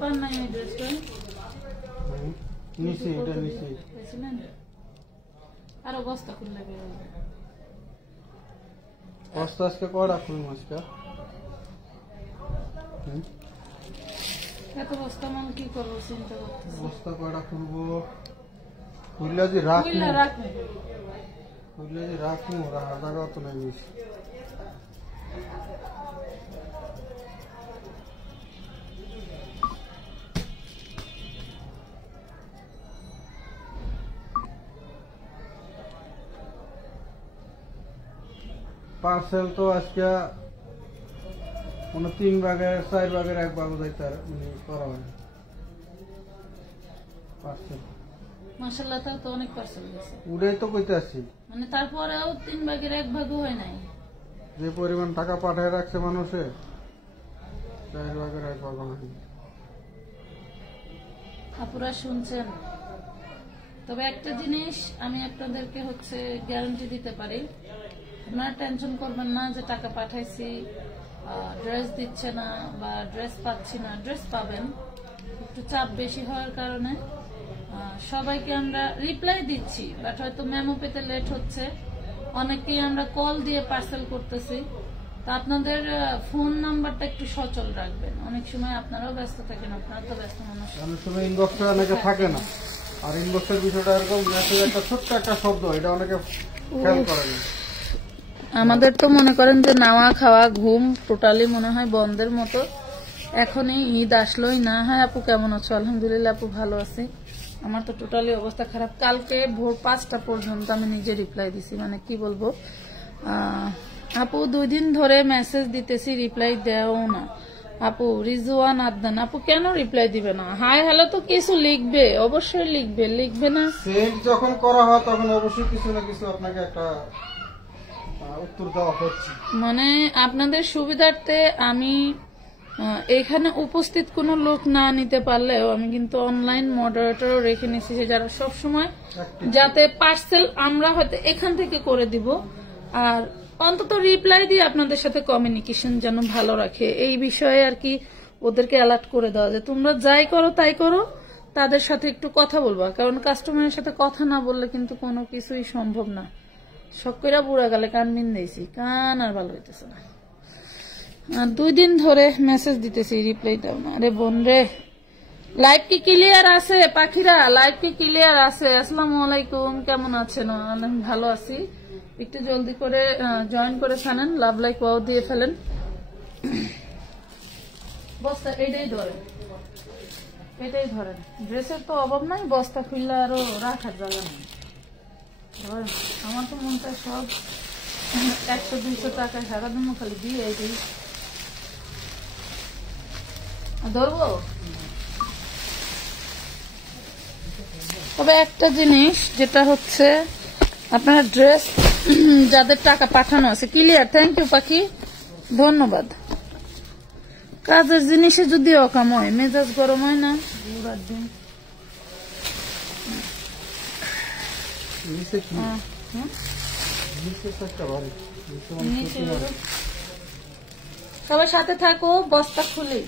পান নাই ওই ড্রেসটা নিচে এটা নিচে আরো বস্তা খুললে বস্তা আজকে কয়টা খুলুন আজকে এত বস্তা মাল কি করবো চিন্তা করতেছি বস্তা কয়টা খুলবো খুললে যে রাখবো খুললে যে রাখবো রাখার জায়গা তো নাই বেশি পার্সেল তো আজকে মানে 3 ভাগের 4 ভাগের 1 ভাগ যাইতে করা হয় পার্সেল মাশাআল্লাহ তাও তো অনেক পার্সেল গেছে উড়াই তো কইতে আসি মানে তারপরেও 3 ভাগের 1 ভাগও হয় নাই যে পরিমাণ টাকা পাঠায় রাখছে মানুষে 4 ভাগের 1 ভাগ হয় আপুরা শুনছেন তবে একটা জিনিস আমি আপনাদেরকে গ্যারান্টি দিতে পারি আপনারা টেনশন করবেন না যে টাকা পাঠাইছি ড্রেস দিচ্ছে না বা ড্রেস পাচ্ছি না ড্রেস পাবেন একটু চাপ বেশি হওয়ার কারণে সবাইকে আমরা রিপ্লাই দিচ্ছি বাট হয়তো মেমো পেতে লেট হচ্ছে অনেকেই আমরা কল দিয়ে পার্সেল করতেছি তা আপনাদের ফোন নাম্বারটা একটু সচল রাখবেন অনেক সময় আপনারাও ব্যস্ত থাকেন আপনারা তো ব্যস্ত মানুষ অনেক সময় ইনবক্সে অনেকে থাকে না আর ইনবক্সের বিষয়টা এরকম মেসেজ একটা ছোট্ট একটা শব্দ এটা অনেকে খেয়াল করে না আমাদের তো মনে করেন যে নাওয়া খাওয়া ঘুম টোটালি মনে হয় বন্ধের মতো এখনই ঈদ আসলোই না হ্যাঁ আপু কেমন আছো আলহামদুলিল্লাহ আপু ভালো আছি আমার তো টোটালি অবস্থা খারাপ কালকে ভোর 5টা পর্যন্ত আমি নিজে রিপ্লাই দিছি মানে কি বলবো আপু 2 দিন ধরে মেসেজ দিতেছি রিপ্লাই দেও না আপু রিজওয়ান আদনান আপু কেন রিপ্লাই দিবে না হাই হ্যালো তো কিছু লিখবে অবশ্যই লিখবে না সেন্ড যখন করা হয় তখন অবশ্যই কিছু না কিছু আপনাকে একটা উত্তর দেওয়া হচ্ছে মানে আপনাদের সুবিধার্থে আমি এখানে উপস্থিত কোনো লোক না নিতে পারলেও আমি কিন্তু অনলাইন মডারেটরও রেখে নিয়েছি যে যারা সব সময় যাতে পার্সেল আমরা হয়তো এখান থেকে করে দিব আর অন্তত রিপ্লাই দিয়ে আপনাদের সাথে কমিউনিকেশন যেন ভালো রাখে এই বিষয়ে আর কি ওদেরকে অ্যালার্ট করে দেওয়া যে তোমরা যাই করো তাই করো তাদের সাথে একটু কথা বলবা কারণ কাস্টমারের সাথে কথা না বললে কিন্তু কোনো কিছুই সম্ভব না সকইরা বুড়া গেলে কান মিন দিয়েছি কান আর ভালো হইতেছে না আর 2 দিন ধরে মেসেজ দিতেছি রিপ্লাই দাও না আরে বোন রে লাইভ কি ক্লিয়ার আছে পাখিরা লাইভ কি ক্লিয়ার আছে আসসালামু আলাইকুম কেমন আছেন আমি ভালো আছি একটু জলদি করে জয়েন করে ফেলেন লাভ লাইক ওয়াও দিয়ে ফেলেন বস্তা এটাই ধরেন ড্রেসের তো অভাব নাই বস্তা খুললে আরো রাখার জায়গা নেই আমার তো মন চায় সব 100-200 টাকা সারাদিন খালি দিয়ে দিই ধরবো তবে একটা জিনিস যেটা হচ্ছে আপনার ড্রেস যাদের টাকা পাঠানো আছে ক্লিয়ার থ্যাংক ইউ পাখি ধন্যবাদ কাজের জিনিসে যদি অকাম হয় মেজাজ গরম হয় না পুরার দিন সবাই সাথে থাকো বস্তা খুলে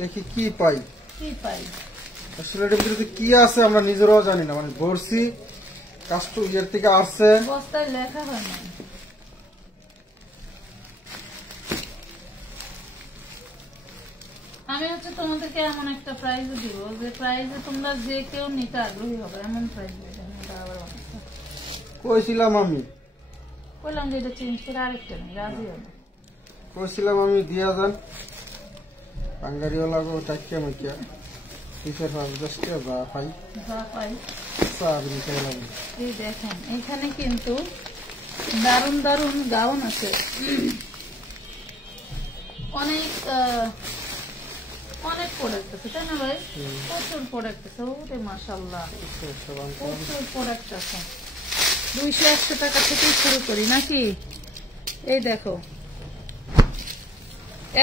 দেখি কি পাই আসলে এটার ভিতরে কি আছে আমরা নিজেরাও জানি না মানে ভরছি কাস্টম ইয়ার থেকে আসছে বস্তায় লেখা হয় না আমি তোমাদেরকে এমন একটা প্রাইজ দিব যে প্রাইজে তোমরা যে কেউ নিতে আগ্রহী হবে এমন প্রাইজ কইছিলাম আমি বললাম যে এটা চেঞ্জ করে আরেকটা নেই রাজি হবে কইছিলাম আমি দিয়া যান বাঙ্গারিওয়ালা গো টাক্কে মাইকা কিসের ভাব দশটা বা পাই এই দেখেন এখানে কিন্তু দারুন দারুন গাউন আছে অনেক অনেক প্রোডাক্ট আছে তাই না ভাই প্রচুর প্রোডাক্ট আছে ওরে মাশাআল্লাহ প্রচুর প্রোডাক্ট আছে 200-100 টাকা থেকে শুরু করি নাকি এই দেখো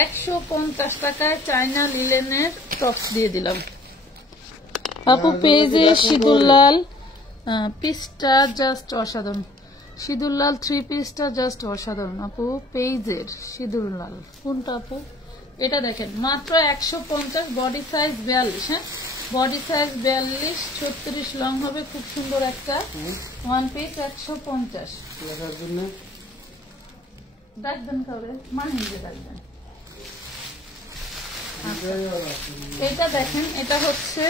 150 টাকায় চায়না লিলেনের টপস দিয়ে দিলাম আপু পেজে সিদুল্লাল পিসটা জাস্ট অসাধারণ সিদুল্লাল 3 পিসটা জাস্ট অসাধারণ আপু পেজের সিদুল্লাল কোনটা আপু এটা দেখেন মাত্র 150, বডি সাইজ 42। হ্যাঁ, বডি সাইজ 42, 36 লং হবে। খুব সুন্দর একটা ওয়ান পিস। 150 লেখার জন্য দেখবেন কাউরে মাহিন্দে দেখবেন। এটা দেখেন, এটা হচ্ছে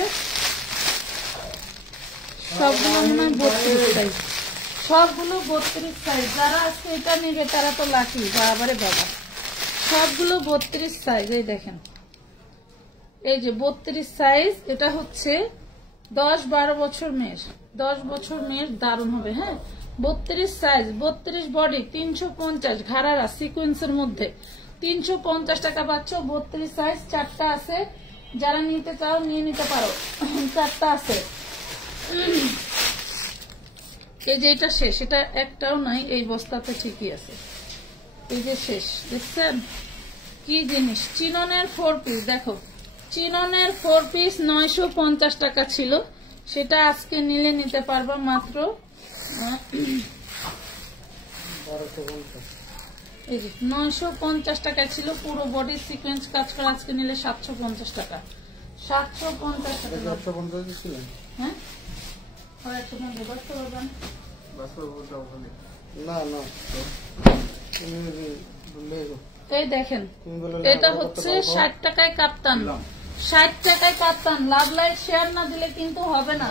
সবগুলো মনে হয় 32 সাইজ, সবগুলো 32 সাইজ। যারা আজকে এটা নেবে তারা তো লাকি। বাবারে বাবা, সবগুলো 32 সাইজ। এই দেখেন, এই যে 32 সাইজ। এটা হচ্ছে 10-12 বছর মেয়ের, 10 বছর মেয়ের দারুণ হবে। হ্যাঁ, 32 সাইজ, 32 বডি, 350 ঘাড়ারা সিকোয়েন্সের মধ্যে 350 টাকা পাচ্ছ। 32 সাইজ, 4টা আছে। যারা নিতে চাও নিয়ে নিতে পারো, 4টা আছে। এই যে এটা শেষ, এটা একটাও নাই এই বস্তাতে, ঠিকই আছে। এই যে শেষ, দেখছেন কি জিনিস। চিননের 4 পিস দেখো, চিননের 4 পিস 950 টাকা ছিল, সেটা আজকে নিলে নিতে পারবা মাত্র 950 টাকা ছিল। পুরো বডি সিকোয়েন্স কাজ করা, আজকে নিলে 750 টাকা। 750 টাকা। 750 ছিল। হ্যাঁ, আর একটু মনে করতে পারবেন। না না, এই দেখেন, এটা হচ্ছে 60 টাকায় কাপ্তান, 60 টাকায় কাপ্তান। লাভ লাইক শেয়ার না দিলে কিন্তু হবে না,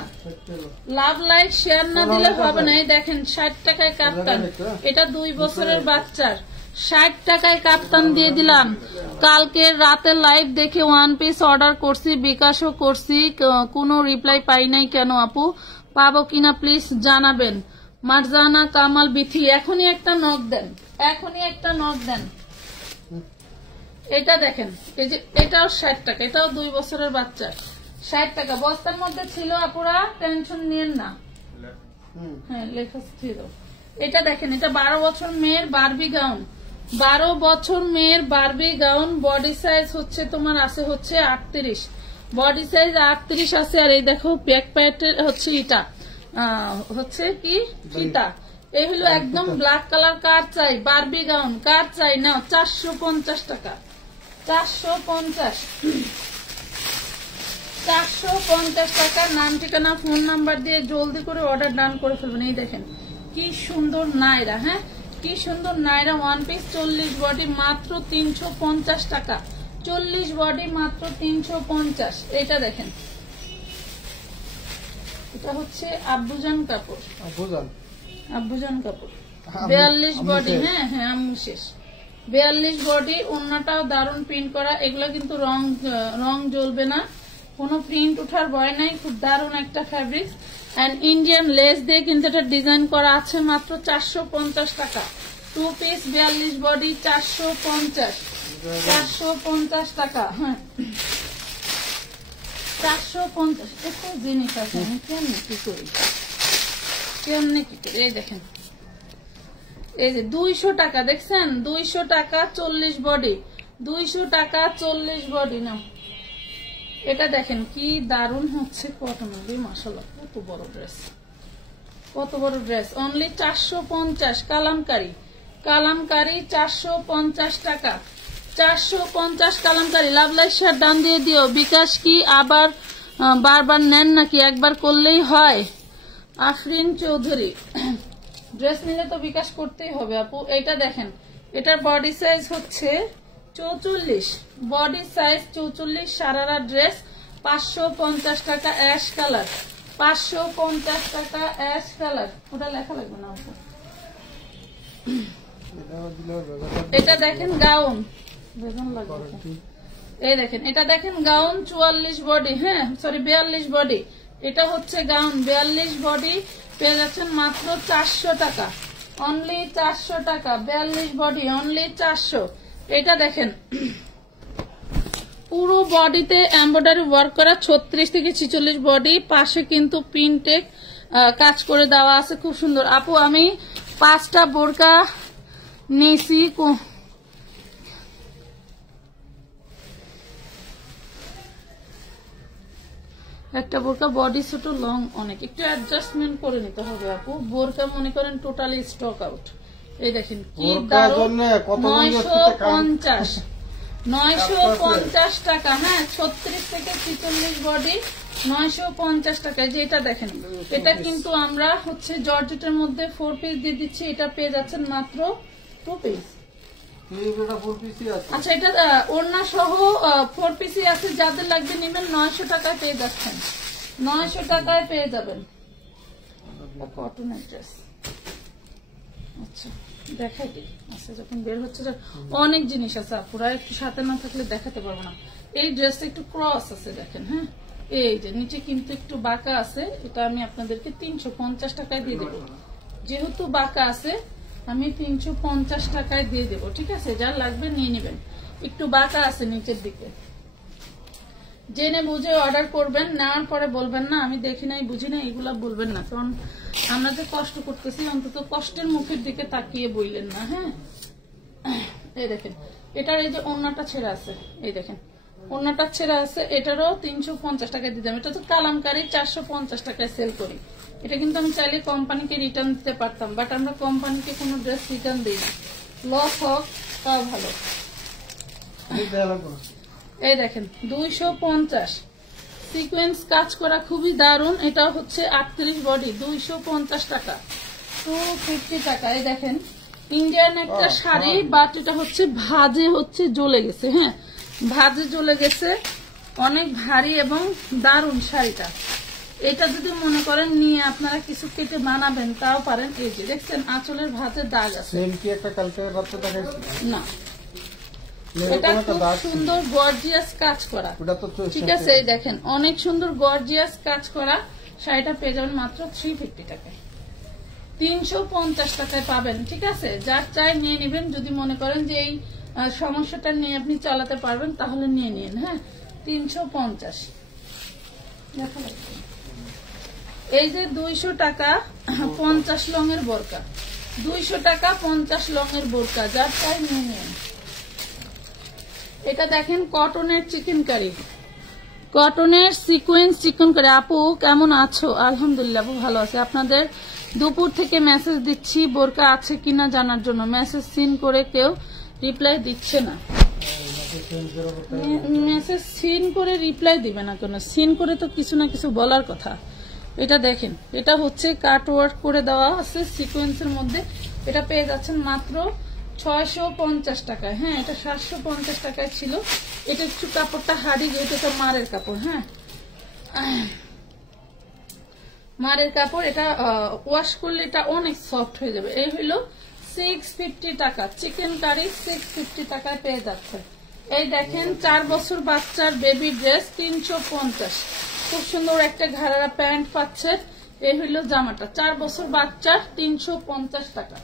লাভ লাইক শেয়ার না দিলে হবে না। এই দেখেন 60 টাকায় কাপ্তান, এটা 2 বছরের বাচ্চার। 60 টাকায় কাপ্তান দিয়ে দিলাম। কালকে রাতে লাইভ দেখে ওয়ান পিস অর্ডার করছি, বিকাশও করছি, কোনো রিপ্লাই পাই নাই কেন আপু? পাবো কিনা প্লিজ জানাবেন। মারজানা কামাল বিথি, এখনই একটা নক দেন, এখনই একটা নক দেন। এটা দেখেন, এই যে এটাও 60 টাকা, এটাও 2 বছরের বাচ্চা। 60 টাকা বস্তার মধ্যে ছিল, আপুরা টেনশন নিয়েন না। হ্যাঁ, লেখা ছিল। এটা দেখেন, এটা 12 বছর মেয়ের বারবি গাউন, 12 বছর মেয়ের বারবি গাউন। বডি সাইজ হচ্ছে তোমার আছে হচ্ছে 38, বডি সাইজ 38 আছে। আর এই দেখো ব্যাক প্যাটের হচ্ছে এটা হচ্ছে কি ফিতা। এই হলো একদম ব্ল্যাক কালার। কার চাই বারবি গাউন? কার চাই নাও। 450 টাকা, 450, 450 টাকা। নাম ঠিকানা ফোন নাম্বার দিয়ে জলদি করে অর্ডার ডান করে ফেলবেন। এই দেখেন কি সুন্দর নাইরা। হ্যাঁ, কি সুন্দর নাইরা ওয়ান পিস। 40 বডি মাত্র 350 টাকা, 40 বডি মাত্র 350। এটা দেখেন, এটা হচ্ছে আব্বুজান কাপড়, আব্বুজান কাপড়। 42 বডি। হ্যাঁ হ্যাঁ, আম্মু শেষ। 42 বডি, ওন্নাটাও দারুণ প্রিন্ট করা। এগুলো কিন্তু রং জ্বলবে না, কোনো প্রিন্ট উঠার ভয় নাই। খুব দারুণ একটা ফ্যাব্রিক এন্ড ইন্ডিয়ান লেস দিয়ে কিন্তু এটা ডিজাইন করা আছে। মাত্র 450 টাকা। 2 পিস 42 বডি 450, 450 টাকা। হ্যাঁ, 450। এত জিনিস আছে, আমি কেমনি কি করি, কেমনি কি করি। এই দেখেন, এই যে 200 টাকা, দেখছেন 200 টাকা 40 বডি, 200 টাকা 40 বডি। না, এটা দেখেন কি দারুণ হচ্ছে কটনের। মাশাআল্লাহ, কত বড় ড্রেস, কত বড় ড্রেস। অনলি 450। কালামকারী, কালামকারী 450 টাকা, 450 Kalamkari. Love like share done দিয়ে দিও। বিকাশ কি আবার বারবার নেন নাকি? একবার করলেই হয়। আফরিন চৌধুরী, ড্রেস নিলে তো বিকাশ করতেই হবে আপু। এটা দেখেন, এটার বডি সাইজ হচ্ছে 44, বডি সাইজ 44। সারারা ড্রেস 550 টাকা। অ্যাশ কালার 550 টাকা, অ্যাশ কালার। ওটা লেখা লাগবে না আপু। এটা দেখেন গাউন, এই দেখেন, এটা দেখেন গাউন 44 বডি। হ্যাঁ সরি 42 বডি। এটা হচ্ছে গাউন 42 বডি, পেয়ে যাচ্ছেন মাত্র 400 টাকা, অনলি 400 টাকা। 42 বডি অনলি 400। এটা দেখেন পুরো বডিতে এমব্রয়ডারি ওয়ার্ক করা, 36 থেকে 46 বডি। পাশে কিন্তু প্রিন্টেক কাজ করে দেওয়া আছে, খুব সুন্দর। আপু আমি 5টা বোরকা নিয়েছি, একটা বোরকা বডি ছোট, লং অনেক, একটু অ্যাডজাস্টমেন্ট করে নিতে হবে আপু। বোরকা মনে করেন টোটালি স্টক আউট। এই দেখেন কি দারুণ, 950, 950 টাকা। হ্যাঁ 36 থেকে 46 বডি 950 টাকায়। যে এটা দেখেন, এটা কিন্তু আমরা হচ্ছে জর্জেটের মধ্যে 4 পিস দিয়ে দিচ্ছি। এটা পেয়ে যাচ্ছেন মাত্র 2 পিস। আচ্ছা এটা ওড়না সহ 4 পিসই আছে, যাদের লাগবে নেবেন। 900 টাকায় পেয়ে যাচ্ছেন, 900 টাকায় পেয়ে যাবেন কটনের ড্রেস। আচ্ছা দেখাই দিই, আচ্ছা যখন বের হচ্ছে অনেক জিনিস আছে, পুরা একটু সাথে না থাকলে দেখাতে পারবো না। এই ড্রেসটা একটু ক্রস আছে দেখেন। হ্যাঁ এই যে নিচে কিন্তু একটু বাঁকা আছে, এটা আমি আপনাদেরকে 350 টাকায় দিয়ে দেবো। যেহেতু বাঁকা আছে আমি 350 টাকায় দিয়ে দেবো, ঠিক আছে? যার লাগবে নিয়ে নেবেন। একটু বাঁকা আছে নিচের দিকে, জেনে বুঝে অর্ডার করবেন। নেওয়ার পরে বলবেন না আমি দেখি নাই বুঝি না, এগুলা বলবেন না, কারণ আমরা যে কষ্ট করতেছি অন্তত কষ্টের মুখের দিকে তাকিয়ে বললেন না। হ্যাঁ এই দেখেন, এটার এই যে ওড়নাটা ছেঁড়া আছে, এই দেখেন ওড়নাটা ছেঁড়া আছে, এটারও 350 টাকায় দিতাম। এটা তো কালামকারি 450 টাকায় সেল করি। এটা কিন্তু আমি চাইলে কোম্পানিকে রিটার্ন দিতে পারতাম, বাট আমরা কোম্পানিকে কোনো ড্রেস রিটার্ন দিই না, লস হোক তাও ভালো। এই দেখেন 250 সিকোয়েন্স কাজ করা, খুবই দারুন। এটা হচ্ছে 38 বডি, 250 টাকা, 250 টাকা। এই দেখেন ইন্ডিয়ান একটা শাড়ি, বাট এটা হচ্ছে ভাজে হচ্ছে জ্বলে গেছে। হ্যাঁ ভাজে জ্বলে গেছে, অনেক ভারী এবং দারুন শাড়িটা। এটা যদি মনে করেন নিয়ে আপনারা কিছু কেটে বানাবেন তাও পারেন। এই যে দেখছেন আঁচলের ভাজের দাগ আছে না, এটা খুব সুন্দর গর্জিয়াস কাজ করা, ঠিক আছে? এই দেখেন অনেক সুন্দর গর্জিয়াস কাজ করা শাড়িটা পেয়ে যাবেন মাত্র 350 টাকায়, 350 টাকায় পাবেন, ঠিক আছে? যার চাই নিয়ে নেবেন। যদি মনে করেন যে এই সমস্যাটা নিয়ে আপনি চালাতে পারবেন তাহলে নিয়ে নিন। হ্যাঁ 350। এই যে 200 টাকা 50 লঙের বোরকা, 200 টাকা 50 লঙের বোরকা, যার চাই নিয়ে নিন। এটা দেখেন কটনের চিকেন কারি, কটনের সিকোয়েন্স চিকেন কারি। আপু কেমন আছো? আলহামদুলিল্লাহ আপু ভালো আছে। আপনাদের দুপুর থেকে মেসেজ দিচ্ছি বোরকা আছে কিনা জানার জন্য, মেসেজ সিন করে কেউ রিপ্লাই দিচ্ছে না। মেসেজ সিন করে রিপ্লাই দিবে না কেন? সিন করে তো কিছু না কিছু বলার কথা। এটা দেখেন, এটা হচ্ছে কাট ওয়ার্ক করে দেওয়া আছে সিকোয়েন্সের মধ্যে। এটা পেয়ে যাচ্ছেন মাত্র 650 টাকায়। হ্যাঁ এটা 750 টাকায় ছিল। এটা একটু কাপড়টা হাড়ি, যেহেতু এটা মারের কাপড়। হ্যাঁ মারের কাপড়, এটা ওয়াশ করলে এটা অনেক সফট হয়ে যাবে। এই হইলো 650 টাকা, চিকেন কারি 650 টাকায় পেয়ে যাচ্ছে। এই দেখেন 4 বছর বাচ্চার বেবি ড্রেস 350, খুব সুন্দর একটা ঘাড়ারা প্যান্ট পাচ্ছে। এই হইলো জামাটা, 4 বছর বাচ্চার 350 টাকা,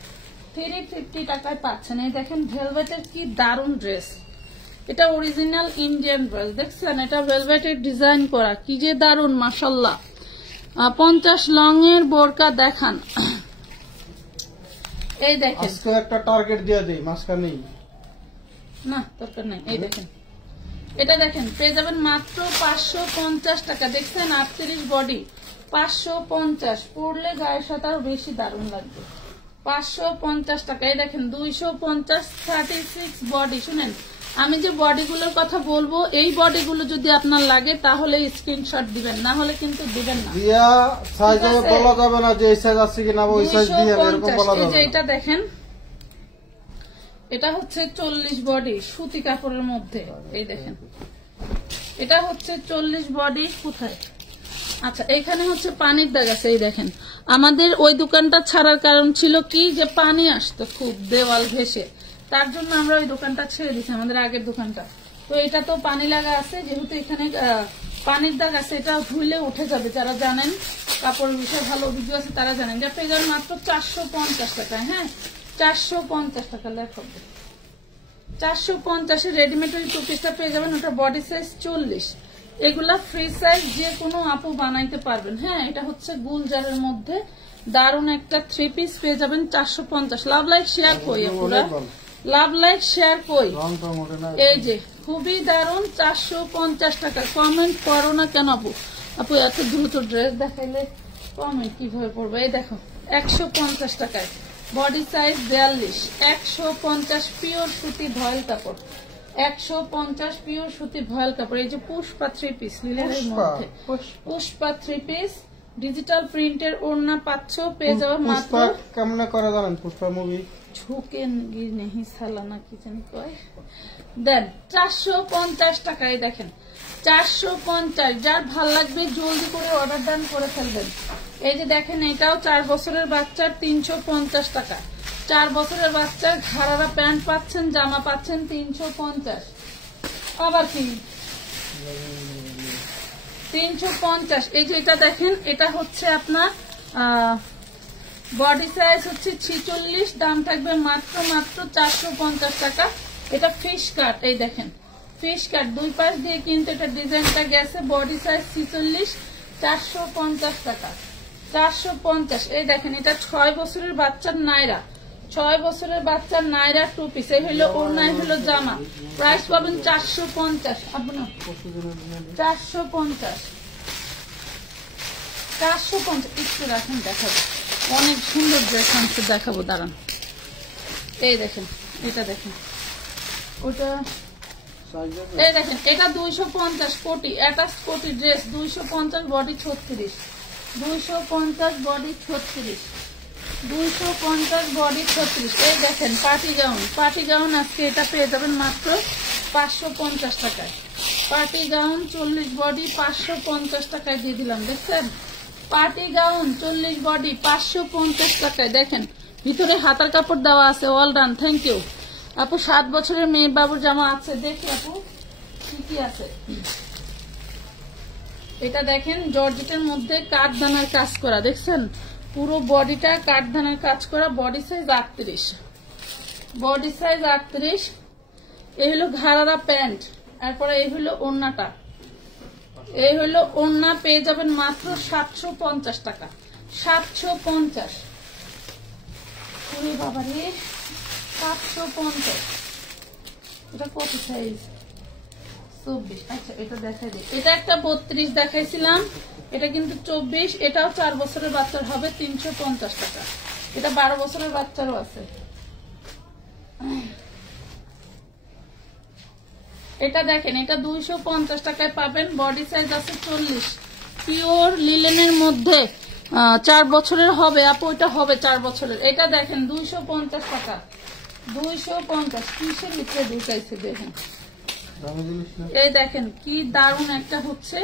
350 টাকায় পাচ্ছেন। এই দেখেন ভেলভেটের কি দারুন ড্রেস, এটা অরিজিনাল ইন্ডিয়ান ড্রেস। দেখছেন এটা ভেলভেটের ডিজাইন করা, কি যে দারুন মাশাআল্লাহ। 50 লঙের বোরকা দেখান। এই দেখেন আজকে একটা টার্গেট দিয়ে দেই, মাঝখানে না দরকার নাই। এই দেখেন এটা দেখেন পেয়ে যাবেন মাত্র 550 টাকা। দেখছেন 38 বডি 550, পরলে গায়ের সাথে আরো বেশি দারুণ লাগবে। 550 টাকা। এই দেখেন 250 36 বডি। শুনেন আমি যে বডিগুলোর কথা বলবো, এই বডিগুলো যদি আপনার লাগে তাহলে স্ক্রিনশট দিবেন, না হলে কিন্তু দিবেন না। দিয়া সাইজ বলা যাবে না যে এই সাইজ আছে কিনা, ওই সাইজ দিয়ে এরকম বলা যাবে। এই যে এটা দেখেন, এটা হচ্ছে 40 বডি সুতি কাপড়ের মধ্যে। এই দেখেন এটা হচ্ছে 40 বডি। কোথায়? আচ্ছা এখানে হচ্ছে পানির দাগ আছে। এই দেখেন আমাদের ওই দোকানটা ছাড়ার কারণ ছিল কি, যে পানি আসতো খুব দেওয়াল ঘেঁষে, তার জন্য আমরা ওই দোকানটা ছেড়ে দিচ্ছি, আমাদের আগের দোকানটা। তো এটা তো পানি লাগা আছে, যেহেতু এখানে পানির দাগ আছে, এটা ধুইলে উঠে যাবে। যারা জানেন কাপড়ের বিষয়ে ভালো অভিজ্ঞ আছে তারা জানেন। যে পেয়ে যাবেন মাত্র 450 টাকায়। হ্যাঁ 450 টাকা লেখা, 450 রেডিমেড ওই 2 পিসটা পেয়ে যাবেন। ওটা বডি সাইজ 40, এগুলা ফ্রি সাইজ, যে কোনো আপু বানাইতে পারবেন। হ্যাঁ এটা হচ্ছে গুলজারের মধ্যে দারুন একটা 3 পিস পেয়ে যাবেন 450। লাভ লাইক শেয়ার কই আপুরা, লাভ লাইক শেয়ার কই। এই যে খুবই দারুন 450 টাকা। কমেন্ট করো না কেন আপু? আপু এত দ্রুত ড্রেস দেখাইলে কমেন্ট কিভাবে পড়বে? এই দেখো 150 টাকায়, বডি সাইজ 42, 150 পিওর সুতি ভয়েল কাপড়, 150 পিওর সুতি ভয়েল কাপড়। এই যে পুষ্পা 3 পিস লিলেনের মধ্যে, পুষ্পা 3 পিস ডিজিটাল প্রিন্টের ওড়না পাচ্ছ, পেয়ে যাওয়া মাত্র কেমন করে জানেন? পুষ্পা মুভি ঝুঁকে গিয়ে নেহি সালানা কি জানি কয়, দেন 450 টাকায়। দেখেন 450, যার ভাল লাগবে জলদি করে অর্ডার ডান করে ফেলবেন। এই যে দেখেন এটাও 4 বছরের বাচ্চার 350 টাকা। 4 বছরের বাচ্চার ঘাড়ারা প্যান্ট পাচ্ছেন, জামা পাচ্ছেন 350। আবার কি 350। এই যে এটা দেখেন, এটা হচ্ছে আপনার বডি সাইজ হচ্ছে 46, দাম থাকবে মাত্র 450 টাকা। এটা ফিশ কাট, এই দেখেন ফিশ কাট, দুই পাশ দিয়ে কিন্তু এটা ডিজাইনটা গেছে। বডি সাইজ 46, 450 টাকা। 450। এই দেখেন এটা 6 বছরের বাচ্চার নাইরা, 6 বছরের বাচ্চার নাইরা 2 পিস। এই হলো ওড়না, এই হলো জামা। প্রাইস পাবেন 450। আপনার 450, 450। একটু রাখেন, দেখাবো অনেক সুন্দর ড্রেস আনছে, দেখাবো দাঁড়ান। এই দেখেন, এটা দেখেন, ওটা এই দেখেন, এটা 250 কোটি, অ্যাটাচ কোটি ড্রেস 250, বডি 36, 250 বডি 36, 250 বডি 36। এই দেখেন পার্টি গাউন, পার্টি গাউন আজকে এটা পেয়ে যাবেন মাত্র 550 টাকায়। পার্টি গাউন 40 বডি 550 টাকায় দিয়ে দিলাম। দেখছেন পার্টি গাউন 40 বডি 550 টাকায়। দেখেন ভিতরে হাতার কাপড় দেওয়া আছে, অল ডান। থ্যাংক ইউ আপু। 7 বছরের মেয়ে বাবুর জামা আছে, দেখি আপু কি কি আছে। এটা দেখেন জর্জেটের মধ্যে কাঠদানার কাজ করা, দেখছেন পুরো বডিটা কাঠদানার কাজ করা। Body size 38, body size 38। এই হলো ঘাড়ারা প্যান্ট, তারপরে এই হলো ওড়নাটা, এই হলো ওড়না, পেয়ে যাবেন মাত্র 750 টাকা। 750, বাবা রে 750। এটা কত সাইজ? 24। আচ্ছা এটা দেখাই দিই, এটা একটা 32 দেখাইছিলাম, এটা কিন্তু 24। এটাও 4 বছরের বাচ্চার হবে 350 টাকা। এটা 12 বছরের বাচ্চারও আছে। এটা দেখেন, এটা 250 টাকায় পাবেন। বডি সাইজ আছে 40, পিওর লিলেনের মধ্যে 4 বছরের হবে আপু, এটা হবে 4 বছরের। এটা দেখেন 250 টাকা, 250। কিসের ভিতরে ঢুকাইছে দেখেন। এই দেখেন কি দারুণ একটা হচ্ছে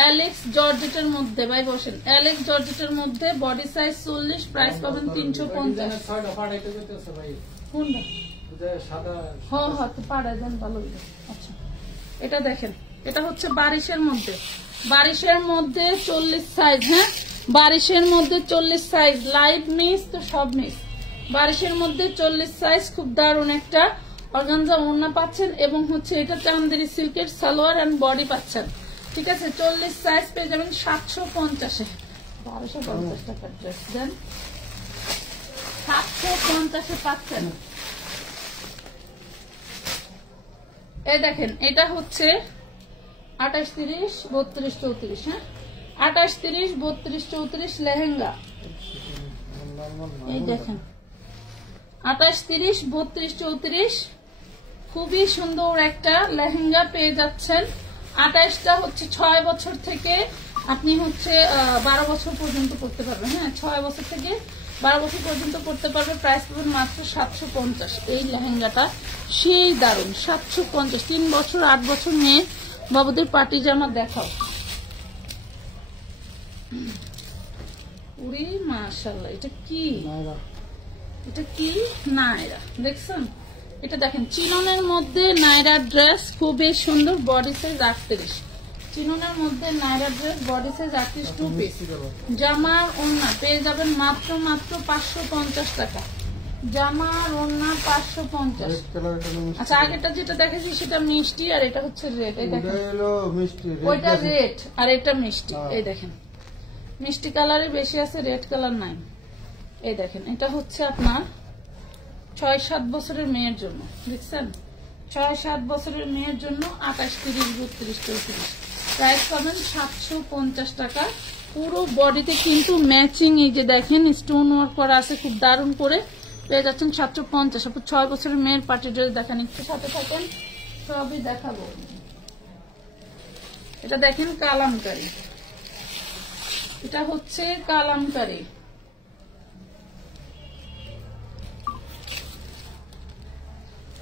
অ্যালেক্স জর্জেটের মধ্যে, ভাই বসেন, অ্যালেক্স জর্জেটের মধ্যে বডি সাইজ 40, প্রাইস পাবেন 350। আচ্ছা এটা দেখেন, এটা হচ্ছে বারিশের মধ্যে, বারিশের মধ্যে 40 সাইজ। হ্যাঁ বারিশের মধ্যে 40 সাইজ, লাইভ মিস তো সব মিস। বারিশের মধ্যে 40 সাইজ, খুব দারুণ একটা অর্গানজা ওড়না পাচ্ছেন, এবং হচ্ছে এটা চান্দেরি সিল্কের সালোয়ার এন্ড বডি পাচ্ছেন। ঠিক আছে 40 সাইজ পেয়ে যাবেন 750-এ। 1250 টাকার ড্রেস দেন 750-এ পাচ্ছেন। এই দেখেন এটা হচ্ছে 28, 30, 32, 34। হ্যাঁ 28, 30, 32, 34 লেহেঙ্গা। এই দেখেন 28, 30, 32, 34 খুবই সুন্দর একটা লেহেঙ্গা পেয়ে যাচ্ছেন। 28টা হচ্ছে 6 বছর থেকে আপনি হচ্ছে 12 বছর পর্যন্ত পড়তে পারবেন। হ্যাঁ 6 বছর থেকে 12 বছর পর্যন্ত পড়তে পারবে। প্রাইস পাবেন মাত্র 750। এই লেহেঙ্গাটা সেই দারুণ, 750। 3 বছর 8 বছর মেয়ে বাবুদের পার্টি জামা দেখাও। উরি মাশাআল্লাহ, এটা কি? এটা কি? নায়রা। দেখছেন এটা দেখেন চিননের মধ্যে নায়রা ড্রেস, খুবই সুন্দর। বডি সাইজ 38, চিননের মধ্যে নায়রা ড্রেস, বডি সাইজ 38, 2 পিস। জামার ওড়না পেয়ে যাবেন মাত্র 550 টাকা। জামার ওড়না 550। আচ্ছা আগেটা যেটা দেখেছি সেটা মিষ্টি, আর এটা হচ্ছে রেড। এই দেখেন ওইটা রেড আর এটা মিষ্টি। এই দেখেন মিষ্টি কালারে বেশি আছে, রেড কালার নাই। এই দেখেন এটা হচ্ছে আপনার 6-7 বছরের মেয়ের জন্য। দেখছেন 6-7 বছরের মেয়ের জন্য 28, 30, 32, 34। প্রাইস পাবেন 750 টাকা। পুরো বডিতে কিন্তু ম্যাচিং, এই যে দেখেন স্টোন ওয়ার্ক করা আছে, খুব দারুণ করে পেয়ে যাচ্ছেন 750। 6 বছরের মেয়ের পার্টি ড্রেস দেখেন, একটু সাথে থাকেন। সবই দেখাবো। এটা দেখেন কালামকারী, এটা হচ্ছে কালামকারী।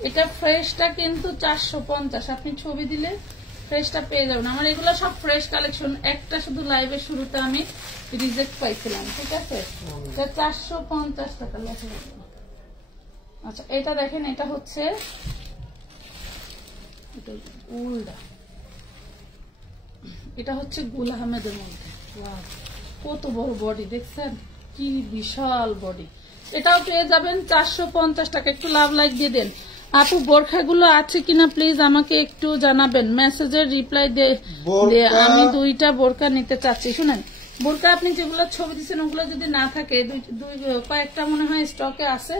এটা ফ্রেশটা কিন্তু 450, আপনি ছবি দিলে ফ্রেশটা পেয়ে যাবেন। আমার এগুলো সব ফ্রেশ কালেকশন, একটা শুধু লাইভের শুরুতে আমি রিজেক্ট পাইছিলাম, ঠিক আছে। এটা 450 টাকা লেখা। আচ্ছা এটা দেখেন, এটা হচ্ছে উল্টা, এটা হচ্ছে গুল আহমেদের মধ্যে। কত বড় বডি দেখছেন, কি বিশাল বডি। এটাও পেয়ে যাবেন 450 টাকা। একটু লাভ লাইক দিয়ে দেন আপু। বোরখাগুলো আছে কিনা প্লিজ আমাকে একটু জানাবেন, মেসেজের রিপ্লাই দিয়ে। আমি 2টা বোরকা নিতে চাচ্ছি। শুনেন, বোরকা আপনি যেগুলো ছবি দিচ্ছেন ওগুলো যদি না থাকে, কয়েকটা মনে হয় স্টকে আছে,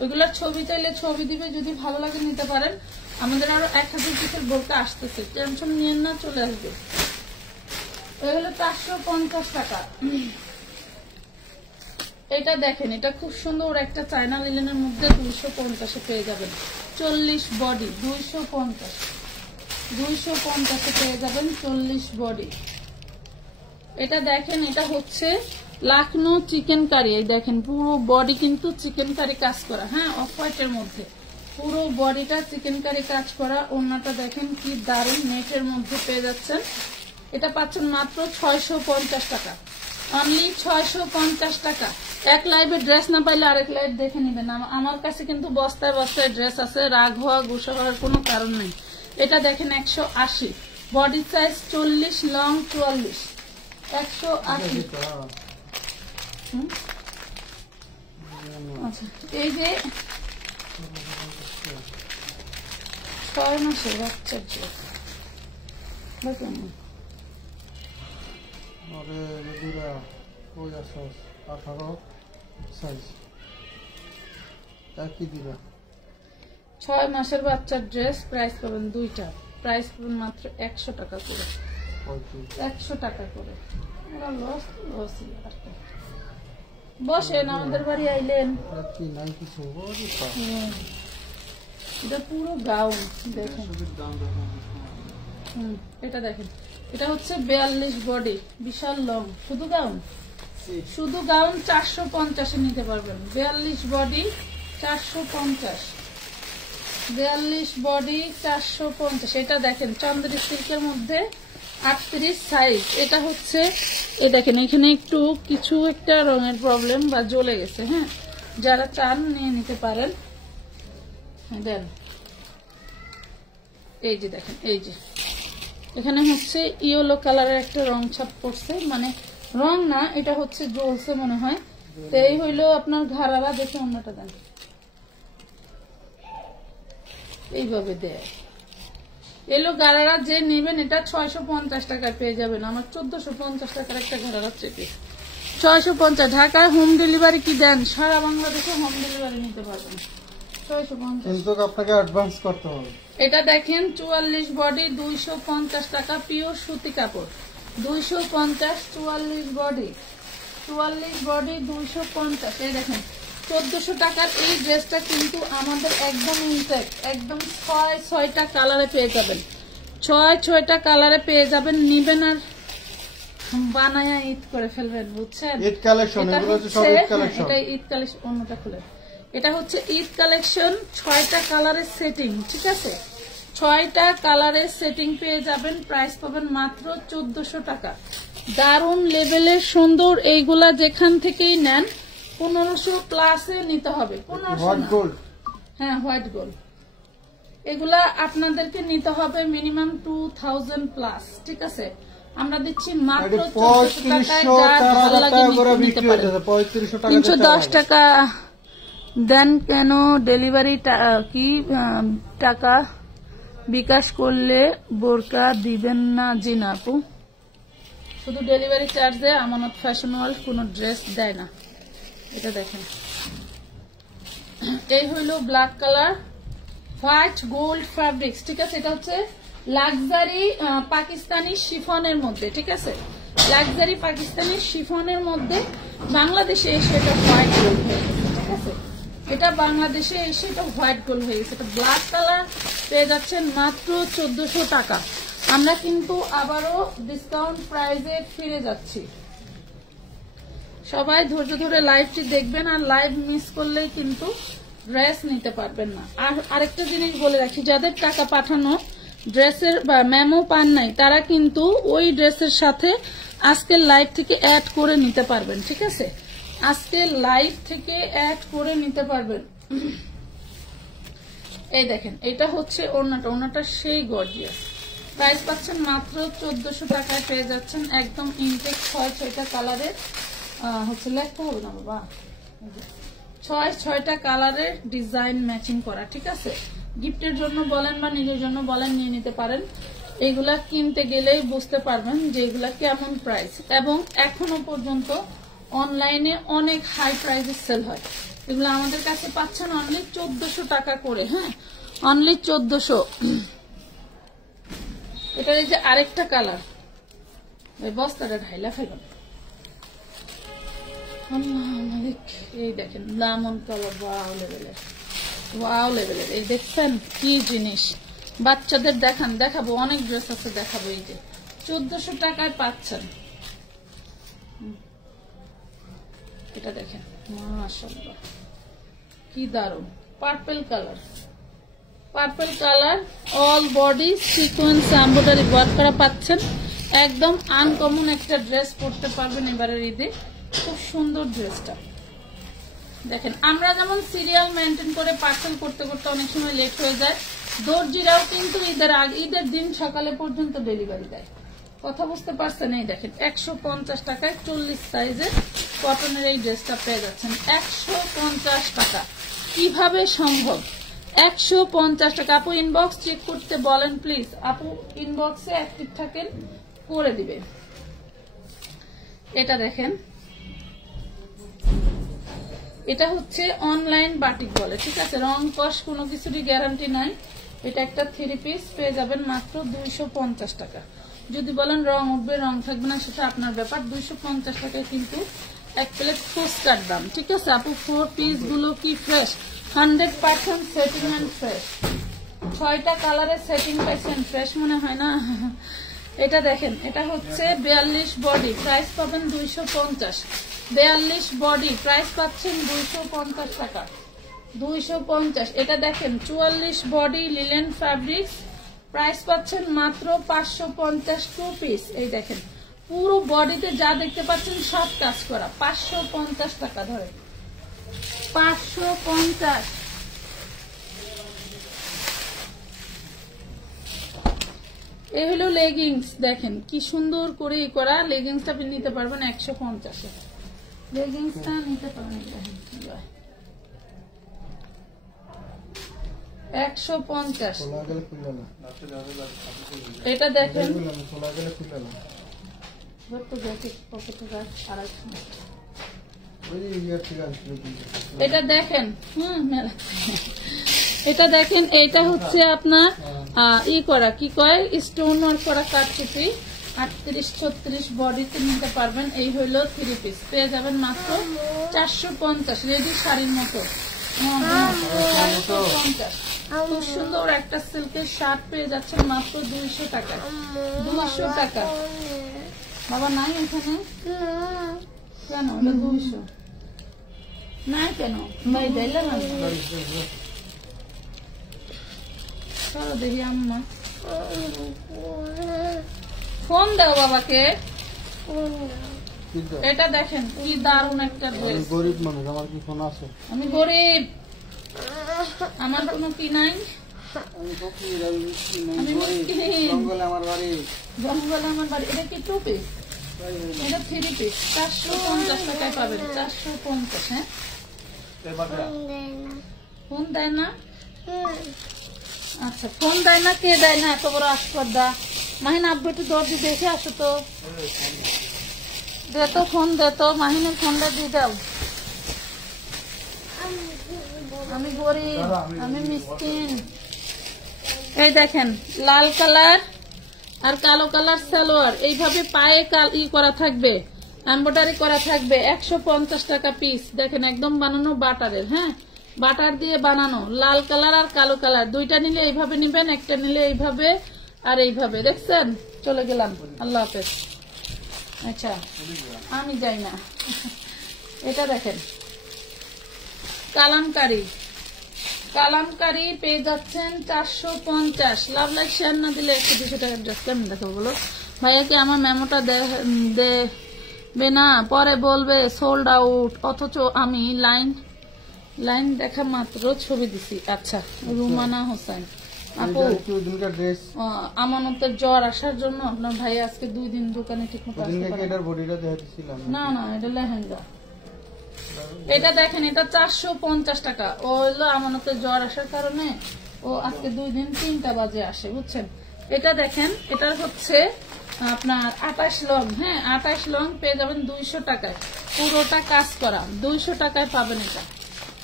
ওইগুলোর ছবি চাইলে ছবি দিবে, যদি ভালো লাগে নিতে পারেন। আমাদের আরো 1000 পিসের বোরকা আসতেছে, টেনশন নিয়েন না, চলে আসবে। এগুলো 450 টাকা। এটা দেখেন, এটা খুব সুন্দর একটা চায়না লিলেনের মধ্যে 250 পেয়ে যাবেন। 40 বডি 250 পেয়ে যাবেন, 40 বডি। এটা দেখেন, এটা হচ্ছে লাখনো চিকেন কারি। এই দেখেন পুরো বডি কিন্তু চিকেন কারি কাজ করা, হ্যাঁ, অফ হোয়াইটের মধ্যে পুরো বডিটা চিকেন কারি কাজ করা। ওড়নাটা দেখেন কি দারুণ, নেটের মধ্যে পেয়ে যাচ্ছেন। এটা পাচ্ছেন মাত্র 650 টাকা, অনলি 650 টাকা। এক লাইভে ড্রেস না পাইলে আরেক লাইভ দেখে নিবেন। আমার কাছে কিন্তু বস্তায় বস্তায় ড্রেস আছে, রাগ হওয়া গুসা হওয়ার কোনো কারণ নেই। এটা দেখেন 180, বডি সাইজ 40, লং 44, 180। আচ্ছা এই যে 6 মাসের বাচ্চার ড্রেস দেখেন, 6 মাসের বাচ্চার ড্রেস। প্রাইস পাবেন 2টা, প্রাইস পাবেন মাত্র 100 টাকা করে, 100 টাকা করে। বসেন, আমাদের বাড়ি আইলেন। এটা পুরো গাউন দেখেন। এটা দেখেন, এটা হচ্ছে 42 বডি, বিশাল লং। শুধু গাউন 450 নিতে পারবেন। 42 বডি 450, 42 বডি 450। এটা দেখেন চন্দ্রী সিল্কের মধ্যে 38 সাইজ। এটা হচ্ছে এ দেখেন, এখানে একটু কিছু একটা রঙের প্রবলেম বা জ্বলে গেছে, হ্যাঁ, যারা চান নিয়ে নিতে পারেন। দেন এই যে দেখেন, এই যে এখানে হচ্ছে ইয়েলো কালারের একটা রং ছাপ পড়ছে, মানে রং না, এটা হচ্ছে জ্বলছে মনে হয়। তো এই হইলো আপনার ঘাড়ারা। দেখে অন্যটা দেন, এইভাবে দেয়। এলো গারারা যে নেবেন, এটা 650 টাকায় পেয়ে যাবেন। আমার 1450 টাকার একটা ঘাড়ারা চেপে 650। ঢাকায় হোম ডেলিভারি কি দেন? সারা বাংলাদেশে হোম ডেলিভারি নিতে পারবেন। 650 কিন্তু আপনাকে অ্যাডভান্স করতে হবে। এটা দেখেন 44 বডি 250 টাকা, পিওর সুতি কাপড় 250। 44 বডি 250। এই দেখেন 1400 টাকার এই ড্রেসটা কিন্তু আমাদের একদম ইনটেক, একদম 6টা কালারে পেয়ে যাবেন। 6টা কালারে পেয়ে যাবেন। নিবেন আর বানায়া ঈদ করে ফেলবেন, বুঝছেন? ঈদ কালেকশন, এগুলো হচ্ছে সব ঈদ কালেকশন। এটা ঈদ কালেকশন, অন্যটা খুলে। এটা হচ্ছে ঈদ কালেকশন, 6টা কালারের সেটিং, ঠিক আছে? 6টা কালারের সেটিং পেয়ে যাবেন। প্রাইস পাবেন মাত্র 1400 টাকা। দারুণ লেভেলের সুন্দর। এইগুলা যেখান থেকেই নেন 1500 প্লাসে নিতে হবে। 1500, হ্যাঁ হোয়াইট গোল্ড। এগুলা আপনাদেরকে নিতে হবে মিনিমাম 2000 প্লাস, ঠিক আছে? আমরা দিচ্ছি মাত্র 1400 টাকায়। যার ভালো লাগে নিতে পারেন। 310 টাকা দেন কেন? ডেলিভারি কি টাকা বিকাশ করলে বোরকা দিবেন না? জি না আপু, শুধু ডেলিভারি চার্জে আমানত ফ্যাশন ওয়ার্ল্ড কোনো ড্রেস দেয় না। এটা দেখেন, এই হইল black colour, white gold fabrics, ঠিক আছে? এটা হচ্ছে লাক্সারি পাকিস্তানি শিফনের মধ্যে, ঠিক আছে? লাক্সারি পাকিস্তানি শিফনের মধ্যে বাংলাদেশে এসে এটা হোয়াইট গোল্ড, ঠিক আছে? এটা বাংলাদেশে এসে এটা হোয়াইট গোল্ড হয়ে গেছে। এটা ব্ল্যাক কালার পেয়ে যাচ্ছেন মাত্র 1400 টাকা। আমরা কিন্তু আবারও ডিসকাউন্ট প্রাইসে ফিরে যাচ্ছি। সবাই ধৈর্য ধরে লাইভটি দেখবেন, আর লাইভ মিস করলে কিন্তু ড্রেস নিতে পারবেন না। আর আরেকটা জিনিস বলে রাখি, যাদের টাকা পাঠানো ড্রেসের বা মেমো পান নাই তারা কিন্তু ওই ড্রেসের সাথে আজকের লাইভ থেকে অ্যাড করে নিতে পারবেন, ঠিক আছে? আজকের লাইভ থেকে অ্যাড করে নিতে পারবেন। এই দেখেন, এটা হচ্ছে ওড়নাটা, ওড়নাটা সেই গর্জিয়াস। প্রাইস পাচ্ছেন মাত্র 1400 টাকায় পেয়ে যাচ্ছেন। একদম ইনটেক 6টা কালারের হচ্ছে, লিখতে হবে না বাবা, 6টা কালারের ডিজাইন ম্যাচিং করা, ঠিক আছে? গিফটের জন্য বলেন বা নিজের জন্য বলেন, নিয়ে নিতে পারেন। এইগুলা কিনতে গেলেই বুঝতে পারবেন যে এগুলা কেমন প্রাইস, এবং এখনো পর্যন্ত অনলাইনে অনেক হাই প্রাইসে সেল হয়। এগুলো আমাদের কাছে পাচ্ছেন অনলি 1400 টাকা করে। হ্যাঁ, অনলি 1400। এটার এই যে আরেকটা কালার, ওই বস্তাটা ঢাইলা ফেলুন। এই দেখেন লামন কালার, ওয়াও লেভেলের, ওয়াও লেভেলের। এই দেখছেন কি জিনিস, বাচ্চাদের দেখাবো, অনেক ড্রেস আছে দেখাবো। এই যে 1400 টাকায় পাচ্ছেন। এটা দেখেন, মাশাআল্লাহ কি দারুন, purple colour, purple colour, all body sequence embroidery work করা পাচ্ছেন। একদম আনকমন একটা ড্রেস পরতে পারবেন এবারের ঈদে। খুব সুন্দর ড্রেসটা দেখেন। আমরা যেমন সিরিয়াল মেনটেন করে পার্সেল করতে করতে অনেক সময় লেট হয়ে যায়, দর্জিরাও কিন্তু ঈদের দিন সকালে পর্যন্ত ডেলিভারি দেয়। কথা বুঝতে পারছেন? এই দেখেন 150 টাকায় 40 সাইজের কটনের এই ড্রেসটা পেয়ে যাচ্ছেন। 150 টাকা কিভাবে সম্ভব? 150 টাকা। আপু ইনবক্স চেক করতে বলেন প্লিজ, আপু ইনবক্সে অ্যাক্টিভ থাকেন, করে দিবে। এটা দেখেন, এটা হচ্ছে অনলাইন বাটিক বলে, ঠিক আছে? রং কস কোনো কিছুরই গ্যারান্টি নাই। এটা একটা 3 পিস পেয়ে যাবেন মাত্র 250 টাকা। যদি বলেন রং উঠবে রং থাকবে না, সেটা আপনার ব্যাপার। 250 টাকায় কিন্তু এক প্লেট ফুচকার দাম, ঠিক আছে? আপু 4 পিস গুলো কি ফ্রেশ, 100% সেটিং এন্ড ফ্রেশ। 6টা কালারের সেটিং পাইছেন, ফ্রেশ মনে হয় না? এটা দেখেন, এটা হচ্ছে 42 বডি, প্রাইস পাবেন 250। 42 বডি প্রাইস পাচ্ছেন 250 টাকা, 250। এটা দেখেন 44 বডি লিলেন ফ্যাব্রিক্স, প্রাইস পাচ্ছেন মাত্র 550 2 পিস। এই দেখেন পুরো বডিতে যা দেখতে পাচ্ছেন সব কাজ করা, 550 টাকা ধরে, 550। এই হলো লেগিংস, দেখেন কি সুন্দর করে করা লেগিংসটা আপনি নিতে পারবেন 150-এ। লেগিংসটা নিতে পারবেন 150। এটা দেখেন, এটা দেখেন, এটা দেখেন, এটা হচ্ছে আপনার ই করা, কি কয়, স্টোন ওয়ার্ক করা কাটচুপি, 38-36 বডিতে নিতে পারবেন। এই হইলো 3 পিস, পেয়ে যাবেন মাত্র 450, রেডি শাড়ির মতো 450। খুব সুন্দর একটা সিল্কের শার্ট পেয়ে যাচ্ছেন মাত্র 200 টাকা, 200 টাকা। বাবা নাই এখানে কেন? 200 নাই কেন ভাই? দিলে না, চলো দেখি। আম্মা ফোন দাও বাবাকে। এটা দেখেন কি দারুন একটা ড্রেস। গরিব মানুষ, আমার কি ফোন আছে? আমি গরিব, আমার কোনো কি নাই। জঙ্গলে আমার বাড়ি, জঙ্গলে আমার বাড়ি। এটা কি 2 পিস? এটা 3 পিস, 450 টাকায় পাবেন, 450। হ্যাঁ, ফোন দেয় না? আচ্ছা, ফোন দেয় না, কে দেয় না? এত বড় আসপর্দা। মাহিন আব্বু একটু দর্জি দেখে আসো তো, দে তো ফোন, দে তো মাহিনের ফোনটা দিয়ে দাও। আমি গরিব, আমি মিসকিন। এই দেখেন লাল কালার আর কালো কালার সালোয়ার, এইভাবে পায়ে ই করা থাকবে, এমব্রয়ডারি করা থাকবে, 150 টাকা পিস। দেখেন একদম বানানো বাটারের। হ্যাঁ, বাটার দিয়ে বানানো, লাল কালার আর কালো কালার, দুইটা নিলে এইভাবে নিবেন, একটা নিলে এইভাবে আর এইভাবে। দেখছেন? চলে গেলাম, আল্লাহ হাফেজ। আচ্ছা আমি যাই না। এটা দেখেন কালামকারী, কালামকারী পেয়ে যাচ্ছেন 450। লাভ লাইক শেয়ার না দিলে 100-200 টাকার ড্রেস কেমন দেখাবো বলো? ভাইয়া কি আমার মেমোটা দেবে না? পরে বলবে সোল্ড আউট, অথচ আমি লাইন দেখা মাত্র ছবি দিছি। আচ্ছা রুমানা হোসেন আপু, আমানতের জ্বর আসার জন্য আপনার ভাই আজকে 2 দিন দোকানে ঠিক মতো আসতে পারে না। না এটা লেহেঙ্গা, এটা দেখেন, এটা 450 টাকা। ও হলো আমানতের জ্বর আসার কারণে ও আজকে 2 দিন 3টা বাজে আসে, বুঝছেন? এটা দেখেন, এটা হচ্ছে আপনার 28 লং। হ্যাঁ 28 লং পেয়ে যাবেন 200 টাকায়, পুরোটা কাজ করা 200 টাকায় পাবেন। এটা